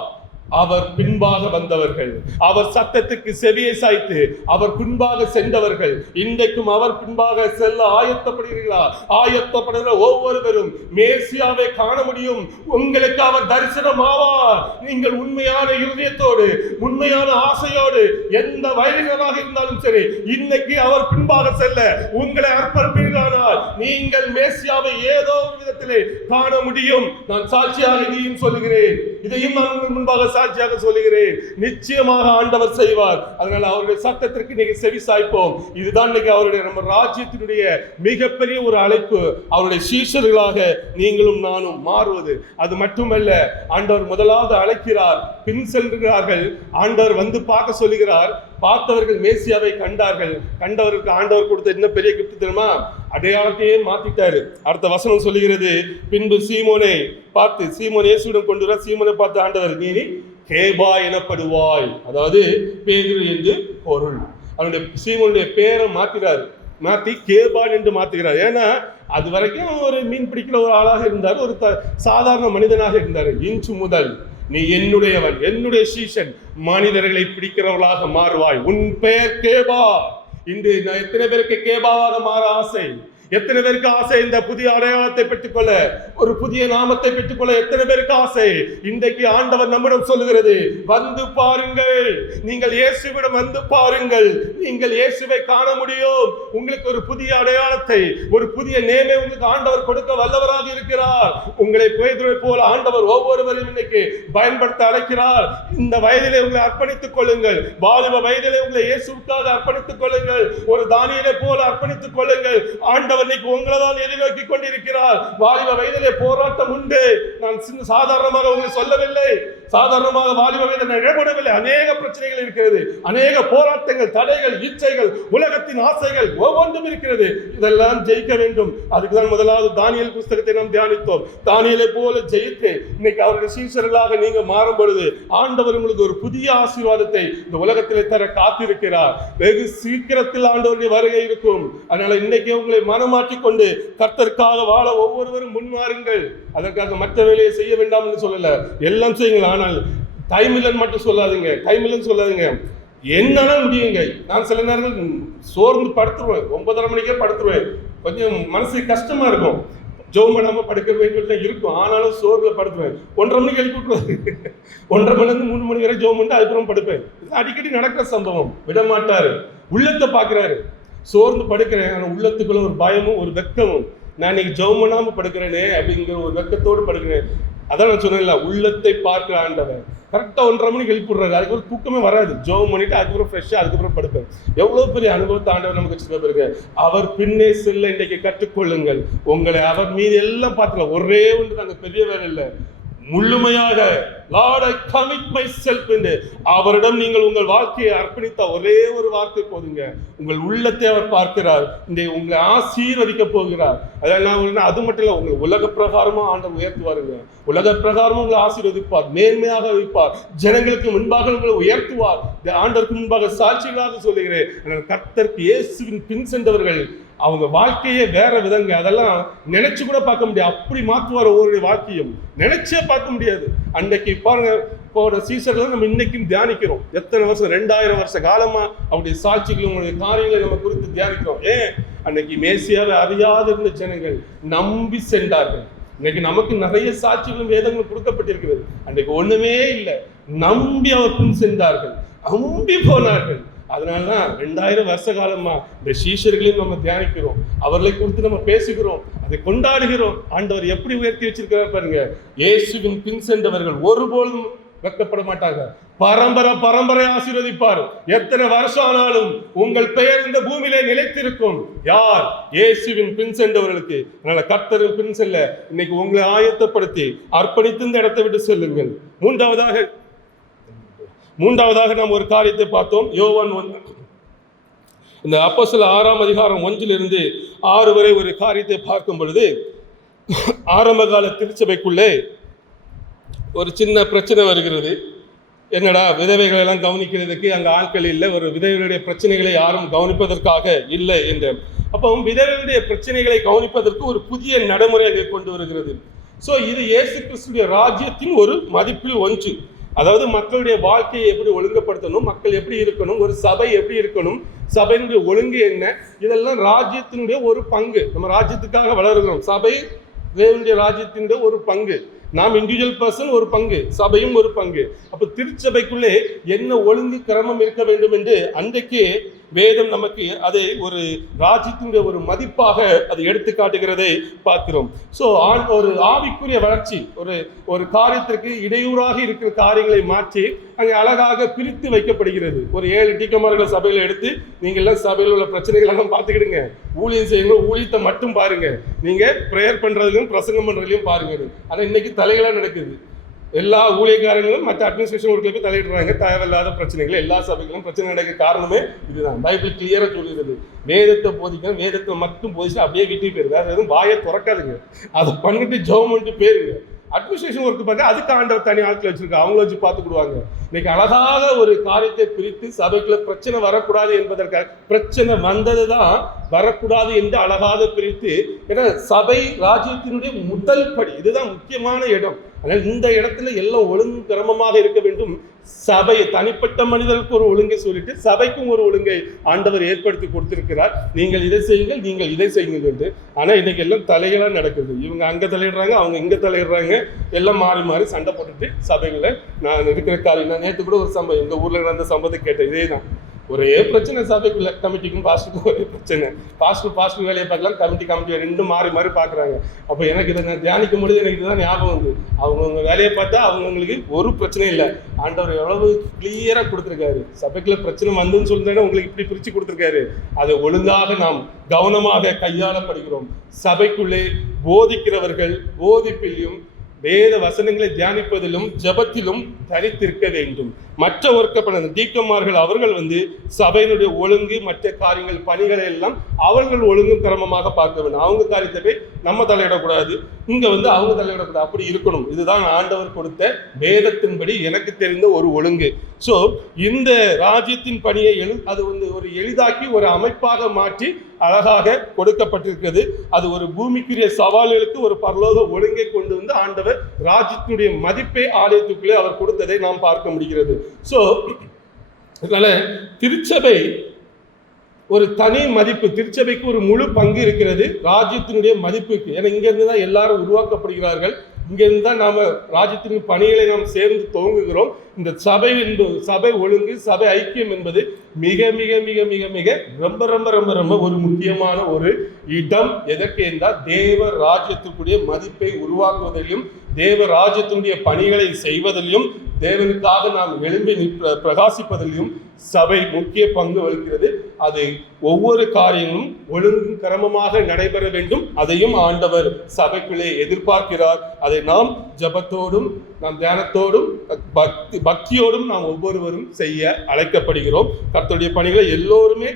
அவர் பின்பாக வந்தவர்கள், அவர் சத்தத்துக்கு செவியை சாய்த்து அவர் பின்பாக சென்றவர்கள். இன்றைக்கும் அவர் பின்பாக செல்ல ஆயத்தப்படுகிறீர்களா? ஆயத்தப்படுகிற ஒவ்வொருவரும் மேசியாவை காண முடியும். உங்களுக்கு அவர் தரிசனமாவார். நீங்கள் உண்மையான இருதயத்தோடு, உண்மையான ஆசையோடு, எந்த வயதினராக இருந்தாலும் சரி, இன்னைக்கு அவர் பின்பாக செல்ல உங்களை அர்ப்பணிப்பீர்களானால் நீங்கள் மேசியாவை ஏதோ ஒரு விதத்திலே காண முடியும். நான் சாட்சியாக இதையும் சொல்லுகிறேன், இதையும் நான் உங்கள் முன்பாக சாட்சியாக சொல்லுகிறேன். நிச்சயமாக ஆண்டவர் செய்வார். அதனால அவருடைய சத்தத்திற்கு நீங்க செவி சாய்ப்போம். இதுதான் இன்னைக்கு அவருடைய நம்ம ராஜ்யத்தினுடைய மிகப்பெரிய ஒரு அழைப்பு. அவருடைய சீஷர்களாக நீங்களும் நானும் மாறுவது. அது மட்டுமல்ல, ஆண்டவர் முதலாவது அழைக்கிறார், பின் செல்கிறார்கள். ஆண்டவர் வந்து பார்க்க சொல்லுகிறார். பார்த்தவர்கள் மேசியாவை கண்டார்கள். கண்டவருக்கு ஆண்டவர் கொடுத்த என்ன பெரிய கிஃப்ட் தெரியுமா? அடையாளத்தையே மாத்திட்டாரு. அடுத்த வசனம் சொல்லுகிறது, பின்பு சீமோனை பார்த்து, சீமோன் இயேசுவிடம் கொண்டு வர, சீமோனை பார்த்து ஆண்டவர், நீ கேபா எனப்படுவாய், அதாவது பேதுரு என்று பொருள். அவனுடைய சீமோனுடைய பேரை மாத்தி கேபான் என்று மாத்துகிறார். ஏன்னா அது வரைக்கும் ஒரு மீன் பிடிக்கிற ஒரு ஆளாக இருந்தார், ஒரு சாதாரண மனிதனாக இருந்தார். இன்று முதல் நீ என்னுடையவன், என்னுடைய சீஷன், மனிதர்களை பிடிக்கிறவர்களாக மாறுவாய். உன் பெயர் கேபா. இன்று எத்தனை பேருக்கு கேபாவாக மாற ஆசை? எத்தனை பேருக்கு ஆசை இந்த புதிய அடையாளத்தை பெற்றுக்கொள்ள, ஒரு புதிய நாமத்தை பெற்றுக்கொள்ள எத்தனை பேருக்கு ஆசை? இன்றைக்கு ஆண்டவர் நம்மிடம் சொல்லுகிறது, வந்து பாருங்கள், நீங்கள் இயேசுவிடம் வந்து பாருங்கள், நீங்கள் இயேசுவை காண முடியும். உங்களுக்கு ஒரு புதிய அடையாளத்தை, ஒரு புதிய நேமை உங்களுக்கு ஆண்டவர் கொடுக்க வல்லவராக இருக்கிறார். உங்களை பேதுருவை போல ஆண்டவர் ஒவ்வொருவரும் இன்னைக்கு பயன்படுத்த அழைக்கிறார். இந்த வயதிலே உங்களை அர்ப்பணித்துக் கொள்ளுங்கள். வாலிப வயதிலே உங்களை இயேசுவுக்காக அர்ப்பணித்துக் கொள்ளுங்கள். ஒரு தானியேலை போல அர்ப்பணித்துக் கொள்ளுங்கள். ஆண்டவர் உங்களைதான் எதிர்நோக்கி கொண்டிருக்கிறார். வாலிப வயதிலே போராட்டம் உண்டு. நான் சாதாரணமாக உங்களுக்கு சொல்லவில்லை, சாதாரணமாக வாலிப வயதில் இடப்படவில்லை. அநேக பிரச்சனைகள் இருக்கிறது, அநேக போராட்டங்கள், தடைகள், இச்சைகள், உலகத்தின் ஆசைகள் ஒவ்வொன்றும் இருக்கிறது. இதெல்லாம் ஜெயிக்க வேண்டும். அதுக்குதான் முதலாவது தானியேல் புஸ்தகத்தை நாம் தியானித்தோம். தானியேலை போல ஜெயித்து இன்னைக்கு அவருடைய சீஷர்களாக நீங்க மாறும் பொழுது ஆண்டவர் உங்களுக்கு ஒரு புதிய ஆசீர்வாதத்தை இந்த உலகத்திலே தர காத்திருக்கிறார். வெகு சீக்கிரத்தில் ஆண்டவருடைய வருகை இருக்கும். அதனால இன்னைக்கு உங்களை மாற்றிக்கொண்டு கர்த்தருக்காக வாழ ஒவ்வொருவரும் முன்வாருங்கள். அதற்காக மற்ற வேலையை செய்ய வேண்டாம் என்று சொல்லல, எல்லாம் செய்யுங்கள். ஆனால் டைம் இல்லைன்னு மட்டும் சொல்லாதீங்க, டைம் இல்லைன்னு சொல்லாதீங்க, என்னன்னா முடியுங்க. நான் சில நேரங்கள் சோர்ந்து படுத்துருவேன், 9:30 மணிக்கே படுத்துருவேன். கொஞ்சம் மனசு கஷ்டமா இருக்கும், ஜோம் பண்ணாம படுக்க வேண்டியது இருக்கும். ஆனாலும் சோர்வில் படுத்துவேன். 1:30 மணிக்கு எழுப்பி விட்டுருவாரு. 1:30 மணிலேருந்து 3 மணி வரை ஜோம் பண்ணிட்டு அதுக்கப்புறம் படுப்பேன். அடிக்கடி நடக்கிற சம்பவம். விடமாட்டாரு, உள்ளத்தை பார்க்கிறாரு. சோர்ந்து படுக்கிறேன், ஆனால் உள்ளத்துக்குள்ள ஒரு பயமும் ஒரு வெக்கமும், நான் இன்னைக்கு ஜெபம் பண்ணாம படுக்கிறேனே அப்படிங்கிற ஒரு வெக்கத்தோடு படுக்கிறேன். அதான் நான் சொன்னேன்ல, உள்ளத்தை பார்க்கிற ஆண்டவன். கரெக்டாக 1:30 மணிக்கு எழுப்பிடுறாரு. அதுக்கப்புறம் தூக்கமே வராது. ஜெபம் பண்ணிட்டு அதுக்கப்புறம் ஃப்ரெஷ்ஷாக அதுக்கப்புறம் படுப்பேன். எவ்வளவு பெரிய அனுபவத்தை ஆண்டவர் நமக்கு வச்சிருக்க. அவர் பின்னே செல்ல இன்றைக்கு கற்றுக்கொள்ளுங்கள். உங்களை அவர் மீது எல்லாம் பார்த்துக்கலாம். ஒரே ஒன்று தாங்க, பெரிய வேலை இல்லை, முழுமையாக Lord, I commit myself என்று அவரிடம் நீங்கள் உங்கள் வாழ்க்கையை அர்ப்பணித்த ஒரே ஒரு வார்த்தை போதுங்க. உங்கள் உள்ளத்தை அவர் பார்க்கிறார், இந்த உங்களை ஆசீர்வதிக்க போகிறார். அதெல்லாம் அது மட்டும் இல்லை, உங்களை உலக பிரகாரமா ஆண்டவர் உயர்த்துவாருங்க. உலக பிரகாரமா உங்களை ஆசீர்வதிப்பார், மேன்மையாக வைப்பார், ஜனங்களுக்கு முன்பாக உங்களை உயர்த்துவார். ஆண்டவருக்கு முன்பாக சாட்சிகளாக சொல்லுகிறேன். கர்த்தருக்கு இயேசுவின் பின் சென்றவர்கள் அவங்க வாழ்க்கையே வேற விதங்க. அதெல்லாம் நினைச்சு கூட பார்க்க முடியாது. அப்படி மாற்றுவார் ஒவ்வொரு வாழ்க்கையும், நினைச்சே பார்க்க முடியாது. அன்னைக்கு பாருங்க, போற சீசர்கள் நம்ம இன்னைக்கும் தியானிக்கிறோம். எத்தனை வருஷம், 2000 வருஷ காலமா அவருடைய சாட்சிகளும் அவருடைய காரியங்களை நம்ம குறித்து தியானிக்கிறோம். அன்னைக்கு மேசியாவை அறியாத இருந்த ஜனங்கள் நம்பி சென்றார்கள். இன்னைக்கு நமக்கு நிறைய சாட்சிகளும் வேதங்களும் கொடுக்கப்பட்டிருக்கிறது. அன்னைக்கு ஒண்ணுமே இல்லை, நம்பி அவர் பின் சென்றார்கள், நம்பி போனார்கள். அதனாலதான் 2000 வருஷ காலமா இந்த சீஷர்களையும் நம்ம தியானிக்கிறோம், அவர்களை குறித்து நம்ம பேசுகிறோம், அதை கொண்டாடுகிறோம். ஆண்டவர் எப்படி உயர்த்தி வச்சிருக்கிறார் பாருங்க. இயேசுவின் பின் சென்றவர்கள் ஒருபோதும் வெட்கப்பட மாட்டாங்க. பரம்பரை ஆசீர்வதிப்பார். எத்தனை வருஷம் ஆனாலும் உங்கள் பெயர் இந்த பூமியிலே நிலைத்திருக்கும். யார்? இயேசுவின் பின் சென்றவர்களுக்கு. அதனால கர்த்தரின் பின் செல்ல இன்னைக்கு உங்களை ஆயத்தப்படுத்தி அர்ப்பணித்து இந்த இடத்தை விட்டு செல்லுங்கள். மூன்றாவதாக நாம் ஒரு காரியத்தை பார்த்தோம். யோவான் 1, இந்த அப்போஸ்தலர் 6ஆம் அதிகாரம் 1 6 வரை ஒரு காரியத்தை பார்க்கும் பொழுது, ஆரம்ப கால திருச்சபைக்குள்ளே ஒரு சின்ன பிரச்சனை வருகிறது. என்னடா, விதவைகளை எல்லாம் கவனிக்கிறதுக்கு அங்கே ஆட்கள் இல்லை, ஒரு விதவைகளுடைய பிரச்சனைகளை யாரும் கவனிப்பதற்காக இல்லை என்று. அப்போ விதவைகளுடைய பிரச்சனைகளை கவனிப்பதற்கு ஒரு புதிய நடைமுறை அங்கே கொண்டு வருகிறது. ஸோ இது இயேசு கிறிஸ்துடைய ராஜ்யத்தின் ஒரு மதிப்பில் ஒன்று. அதாவது மக்களுடைய வாழ்க்கையை எப்படி ஒழுங்குபடுத்தணும், மக்கள் எப்படி இருக்கணும், ஒரு சபை எப்படி இருக்கணும், சபையினுடைய ஒழுங்கு என்ன, இதெல்லாம் ராஜ்யத்தினுடைய ஒரு பங்கு. நம்ம ராஜ்யத்துக்காக வளர்கிறோம், சபை தேவனுடைய ராஜ்யத்தினுடைய ஒரு பங்கு. நாம் இண்டிவிஜுவல் பர்சன் ஒரு பங்கு, சபையும் ஒரு பங்கு. அப்ப திருச்சபைக்குள்ளே என்ன ஒழுங்கு கிரமம் இருக்க வேண்டும் என்று அன்றைக்கே வேதம் நமக்கு அதை ஒரு ராஜ்யத்தினுடைய ஒரு மதிப்பாக அதை எடுத்து காட்டுகிறதை பார்க்கிறோம். ஸோ ஒரு ஆவிக்குரிய வளர்ச்சி, ஒரு காரியத்திற்கு இடையூறாக இருக்கிற காரியங்களை மாற்றி அங்கே அழகாக பிரித்து வைக்கப்படுகிறது. ஒரு 7 டீக்கமார்களை சபையில் எடுத்து நீங்கள் எல்லாம் சபையில் உள்ள பிரச்சனைகள் எல்லாம் பார்த்துக்கிடுங்க, ஊழியம் செய்யணும், ஊழியத்தை மட்டும் பாருங்க, நீங்க ப்ரேயர் பண்றதுலையும் பிரசங்கம் பண்றதுலையும் பாருங்க. ஆனால் இன்னைக்கு தலைகளாக நடக்குது. எல்லா ஊழியக்காரங்களும் மற்ற அட்மினிஸ்ட்ரேஷன் ஒர்க்கில் போய் தலையிடுறாங்க. தேவையில்லாத பிரச்சனைகள் எல்லா சபைகளும் பிரச்சனை நடக்க காரணமே இதுதான். பைபிள் கிளியரா சொல்லிடுது, வேதத்தை போதிக்கணும், வேதத்தை மட்டும் போதிச்சு அப்படியே வீட்டுக்கு போயிருது. அது எதுவும் வாயை திறக்காதுங்க, அதை பண்ணிட்டு ஜெபம் பண்ணிட்டு போயிருங்க. அட்மினிஸ்ட்ரேஷன் ஒர்க் பார்த்து அதுக்கு ஆண்டவர் தனி ஆட்கள் வச்சிருக்காங்க, அவங்கள வச்சு பார்த்துக்கிடுவாங்க. இன்னைக்கு அழகாக ஒரு காரியத்தை பிரித்து சபைக்குள்ள பிரச்சனை வரக்கூடாது என்பதற்காக, பிரச்சனை வந்தது தான் வரக்கூடாது என்று அழகாக பிரித்து, ஏன்னா சபை ராஜ்யத்தினுடைய முதல் படி, இதுதான் முக்கியமான இடம். அதனால் இந்த இடத்துல எல்லாம் ஒழுங்கு கிரமமாக இருக்க வேண்டும். சபை தனிப்பட்ட மனிதர்களுக்கு ஒரு ஒழுங்கை சொல்லிட்டு சபைக்கும் ஒரு ஒழுங்கை ஆண்டவர் ஏற்படுத்தி கொடுத்திருக்கிறார். நீங்கள் இதை செய்யுங்கள், நீங்கள் இதை செய்யுங்கள் என்று. ஆனா இன்னைக்கு எல்லாம் தலைகளாக நடக்குது. இவங்க அங்க தலையிடுறாங்க, அவங்க இங்க தலையிடுறாங்க, எல்லாம் மாறி மாறி சண்டை போட்டுட்டு சபைகளை நான் இருக்கிற காரியம். நான் நேற்று கூட ஒரு சம்பவம், எங்க ஊர்ல நடந்த சம்பவத்தை கேட்டேன். இதே தான் ஒரே பிரச்சனை சபைக்குள்ள, கமிட்டிக்கும் பாஸ்டருக்கும் ஒரே பிரச்சனை. பாஸ்டர் வேலையை பார்க்கலாம், கமிட்டி ரெண்டும் மாறி மாறி பார்க்குறாங்க. அப்போ எனக்கு இதை நான் தியானிக்கும் பொழுது எனக்கு இதுதான் ஞாபகம் வந்து, அவங்கவுங்க வேலையை பார்த்தா அவங்களுக்கு ஒரு பிரச்சனையும் இல்லை. ஆண்டவர் எவ்வளவு கிளியராக கொடுத்துருக்காரு. சபைக்குள்ள பிரச்சனை வந்துன்னு சொல்லிட்டு உங்களுக்கு இப்படி பிரித்து கொடுத்துருக்காரு. அதை ஒழுங்காக நாம் கவனமாக கையாளப்படுகிறோம். சபைக்குள்ளே போதிக்கிறவர்கள் போதிப்பிலும் வேத வசனங்களை தியானிப்பதிலும் ஜபத்திலும் தரித்திருக்க வேண்டும். மற்ற ஒர்க்கப்பட தீக்கமார்கள் அவர்கள் சபையினுடைய ஒழுங்கு, மற்ற காரியங்கள், பணிகளை எல்லாம் அவர்கள் ஒழுங்கும் கிரமமாக பார்க்க வேண்டும். அவங்க காரியத்தை போய் நம்ம தலையிடக்கூடாது, இங்க அவங்க தலையிடக்கூடாது, அப்படி இருக்கணும். இதுதான் ஆண்டவர் கொடுத்த வேதத்தின்படி எனக்கு தெரிந்த ஒரு ஒழுங்கு. ஸோ இந்த ராஜ்யத்தின் பணியை அது ஒரு எளிதாக்கி ஒரு அமைப்பாக மாற்றி அழகாக கொடுக்கப்பட்டிருக்கிறது. அது ஒரு பூமிக்குரிய சவால்களுக்கு ஒரு பரலோக ஒழுங்கை கொண்டு ஆண்டவர் ராஜ்யத்தினுடைய மதிப்பை ஆலயத்துக்குள்ளே அவர் கொடுத்ததை நாம் பார்க்க முடிகிறது. ஸோ அதனால திருச்சபை ஒரு தனி மதிப்பு, திருச்சபைக்கு ஒரு முழு பங்கு இருக்கிறது ராஜ்யத்தினுடைய மதிப்புக்கு. ஏன்னா இங்கிருந்து தான் எல்லாரும் உருவாக்கப்படுகிறார்கள், இங்கிருந்து தான் நாம ராஜ்யத்தின் பணிகளை நாம் சேர்ந்து துவங்குகிறோம். இந்த சபை ஒழுங்கு, சபை ஐக்கியம் என்பது மிக மிக மிக மிக மிக ரொம்ப ரொம்ப ரொம்ப ரொம்ப ஒரு முக்கியமான ஒரு இடம். எதற்கு என்றால் தேவ ராஜ்யத்திற்குரிய மதிப்பை உருவாக்குவதிலும், தேவ ராஜ்யத்தினுடைய பணிகளை செய்வதிலும், தேவனுக்காக நாம் எழும்பி பிரகாசிப்பதிலும் சபை முக்கிய பங்கு வகிக்கிறது. அது ஒவ்வொரு காரியமும் ஒழுங்கு கிரமமாக நடைபெற வேண்டும். அதையும் ஆண்டவர் சபைக்குள்ளே எதிர்பார்க்கிறார். அதை நாம் ஜபத்தோடும், நாம் தியானத்தோடும், பக்தியோடும் நாம் ஒவ்வொருவரும் செய்ய அழைக்கப்படுகிறோம். கர்த்தருடைய பணிகளை எல்லோருமே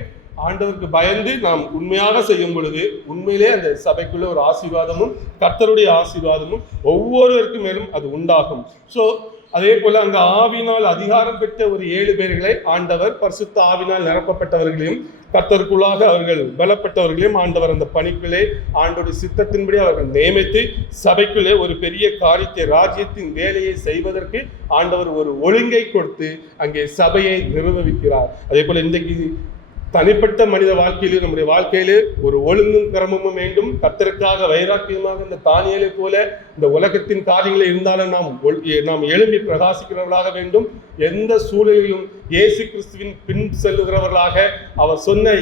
ஆண்டவருக்கு பயந்து நாம் உண்மையாக செய்யும் பொழுது உண்மையிலே அந்த சபைக்குள்ள ஒரு ஆசீர்வாதமும், கர்த்தருடைய ஆசீர்வாதமும் ஒவ்வொருவருக்கு மேலும் அது உண்டாகும். ஸோ அதே போல அங்க ஆவினால் அதிகாரம் பெற்ற ஒரு 7 பேர்களை ஆண்டவர் பரிசுத்த ஆவினால் நிரப்பப்பட்டவர்களையும், கர்த்தருக்குள்ளாக அவர்கள் பலப்பட்டவர்களையும் ஆண்டவர் அந்த பணிக்குள்ளே ஆண்டோடைய சித்தத்தின்படி அவர்கள் நியமித்து சபைக்குள்ளே ஒரு பெரிய காரியத்தை, ராஜ்யத்தின் வேலையை செய்வதற்கு ஆண்டவர் ஒரு ஒழுங்கை கொடுத்து அங்கே சபையை நிர்வகிக்கிறார். அதே போல இன்றைக்கு தனிப்பட்ட மனித வாழ்க்கையிலும் நம்முடைய வாழ்க்கையிலே ஒரு ஒழுங்கும் கிரமமும் வேண்டும். கர்த்தருக்காக வைராக்கியமாக இந்த தானியேலை போல இந்த உலகத்தின் காரியங்களில் இருந்தாலும் நாம் எழும்பி பிரகாசிக்கிறவர்களாக வேண்டும். எந்த சூழலிலும் இயேசு கிறிஸ்துவின் பின் செல்லுகிறவர்களாக, அவர் சொன்ன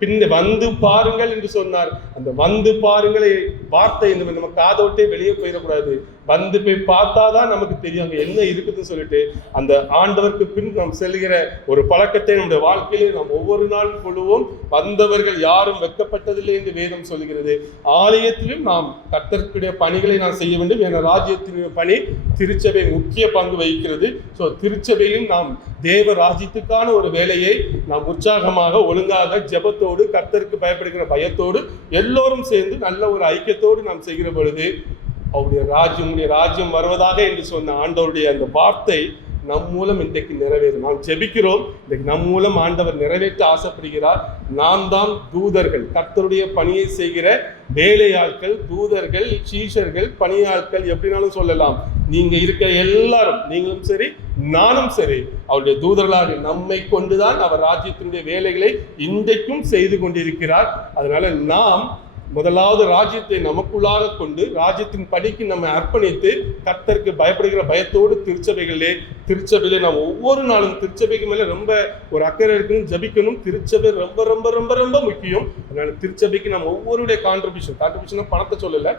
பின் வந்து பாருங்கள் என்று சொன்னார். அந்த வந்து பாருங்களை வார்த்தை நம்ம காதோட்டே வெளியே போயிடக்கூடாது. வந்து போய் பார்த்தாதான் நமக்கு தெரியும் அங்க என்ன இருக்குதுன்னு சொல்லிட்டு அந்த ஆண்டவருக்கு பின் நாம் செல்கிற ஒரு பழக்கத்தை நம்முடைய வாழ்க்கையிலே நாம் ஒவ்வொரு நாளும் கொள்வோம். வந்தவர்கள் யாரும் வெட்கப்பட்டதில்லை என்று வேதம் சொல்கிறது. ஆலயத்திலும் நாம் கர்த்தருடைய பணிகளை நாம் செய்ய வேண்டும். என ராஜ்யத்தின் பணி திருச்சபை முக்கிய பங்கு வகிக்கிறது. ஸோ திருச்சபையும் நாம் தேவ ராஜ்யத்துக்கான ஒரு வேலையை நாம் உற்சாகமாக, ஒழுங்காக, ஜெபத்தோடு, கர்த்தருக்கு பயப்படுகிற பயத்தோடு எல்லோரும் சேர்ந்து நல்ல ஒரு ஐக்கியத்தோடு நாம் செய்கிற பொழுது அவருடைய ராஜ்யம் வருவதாக என்று சொன்ன ஆண்டவருடைய அந்த வார்த்தை நம் மூலம் இன்றைக்கு நிறைவேறும். நாம் ஜெபிக்கிறோம், இன்றைக்கு நம் மூலம் ஆண்டவர் நிறைவேற்ற ஆசைப்படுகிறார். நாம் தான் தூதர்கள், கர்த்தருடைய பணியை செய்கிற வேலையாட்கள், தூதர்கள், சீஷர்கள், பணியாட்கள், எப்படினாலும் சொல்லலாம். நீங்க இருக்க எல்லாரும், நீங்களும் சரி நானும் சரி, அவருடைய தூதர்களாக நம்மை கொண்டுதான் அவர் ராஜ்யத்தினுடைய வேலைகளை இன்றைக்கும் செய்து கொண்டிருக்கிறார். அதனால நாம் முதலாவது ராஜ்யத்தை நமக்குள்ளாக கொண்டு ராஜ்யத்தின் படிக்கு நம்ம அர்ப்பணித்து கர்த்தருக்கு பயப்படுகிற பயத்தோடு திருச்சபையிலே நாம் ஒவ்வொரு நாளும் திருச்சபைக்கு மேல ரொம்ப ஒரு அக்கறை இருக்கணும், ஜபிக்கணும். திருச்சபை ரொம்ப ரொம்ப ரொம்ப ரொம்ப முக்கியம். அதனால திருச்சபைக்கு நம்ம ஒவ்வொருடைய கான்ட்ரிபியூஷன் பணத்தை சொல்லல,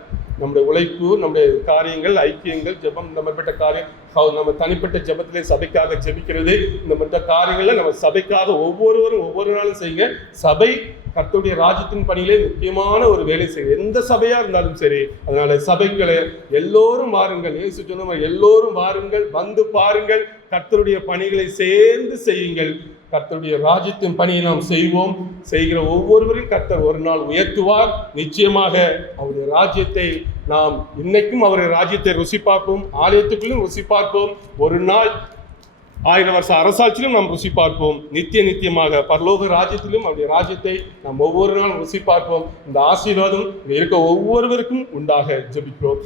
நம்முடைய உழைப்பு, நம்முடைய காரியங்கள், ஐக்கியங்கள், ஜெபம், இந்த மாதிரிப்பட்ட காரியம், நம்ம தனிப்பட்ட ஜெபத்திலே சபைக்காக ஜெபிக்கிறது, இந்த மாதிரி காரியங்கள்ல நம்ம சபைக்காக ஒவ்வொருவரும் ஒவ்வொரு நாளும் செய்யுங்க. சபை கர்த்தருடைய ராஜ்யத்தின் பணியிலே முக்கியமான ஒரு வேலை செய்யுங்க, எந்த சபையா இருந்தாலும் சரி. அதனால சபைகளை எல்லோரும் வாருங்கள், இயேசு சொன்ன மாதிரி எல்லோரும் வாருங்கள், வந்து பாருங்கள், கர்த்தருடைய பணிகளை சேர்ந்து செய்யுங்கள். கர்த்தருடைய ராஜ்யத்தின் பணியை நாம் செய்வோம். செய்கிற ஒவ்வொருவரையும் கர்த்தர் ஒரு நாள் உயர்த்துவார். நிச்சயமாக அவருடைய ராஜ்யத்தை நாம் இன்னைக்கும் அவருடைய ராஜ்யத்தை ருசி பார்ப்போம், ஆலயத்துக்குள்ளும் ருசி பார்ப்போம். ஒரு நாள் 1000 வருஷ அரசாட்சியிலும் நாம் ருசி பார்ப்போம். நித்தியமாக பரலோக ராஜ்யத்திலும் அவருடைய ராஜ்யத்தை நாம் ஒவ்வொரு நாளும் ருசி பார்ப்போம். இந்த ஆசீர்வாதம் இருக்க ஒவ்வொருவருக்கும் உண்டாக ஜெபிக்கிறோம்.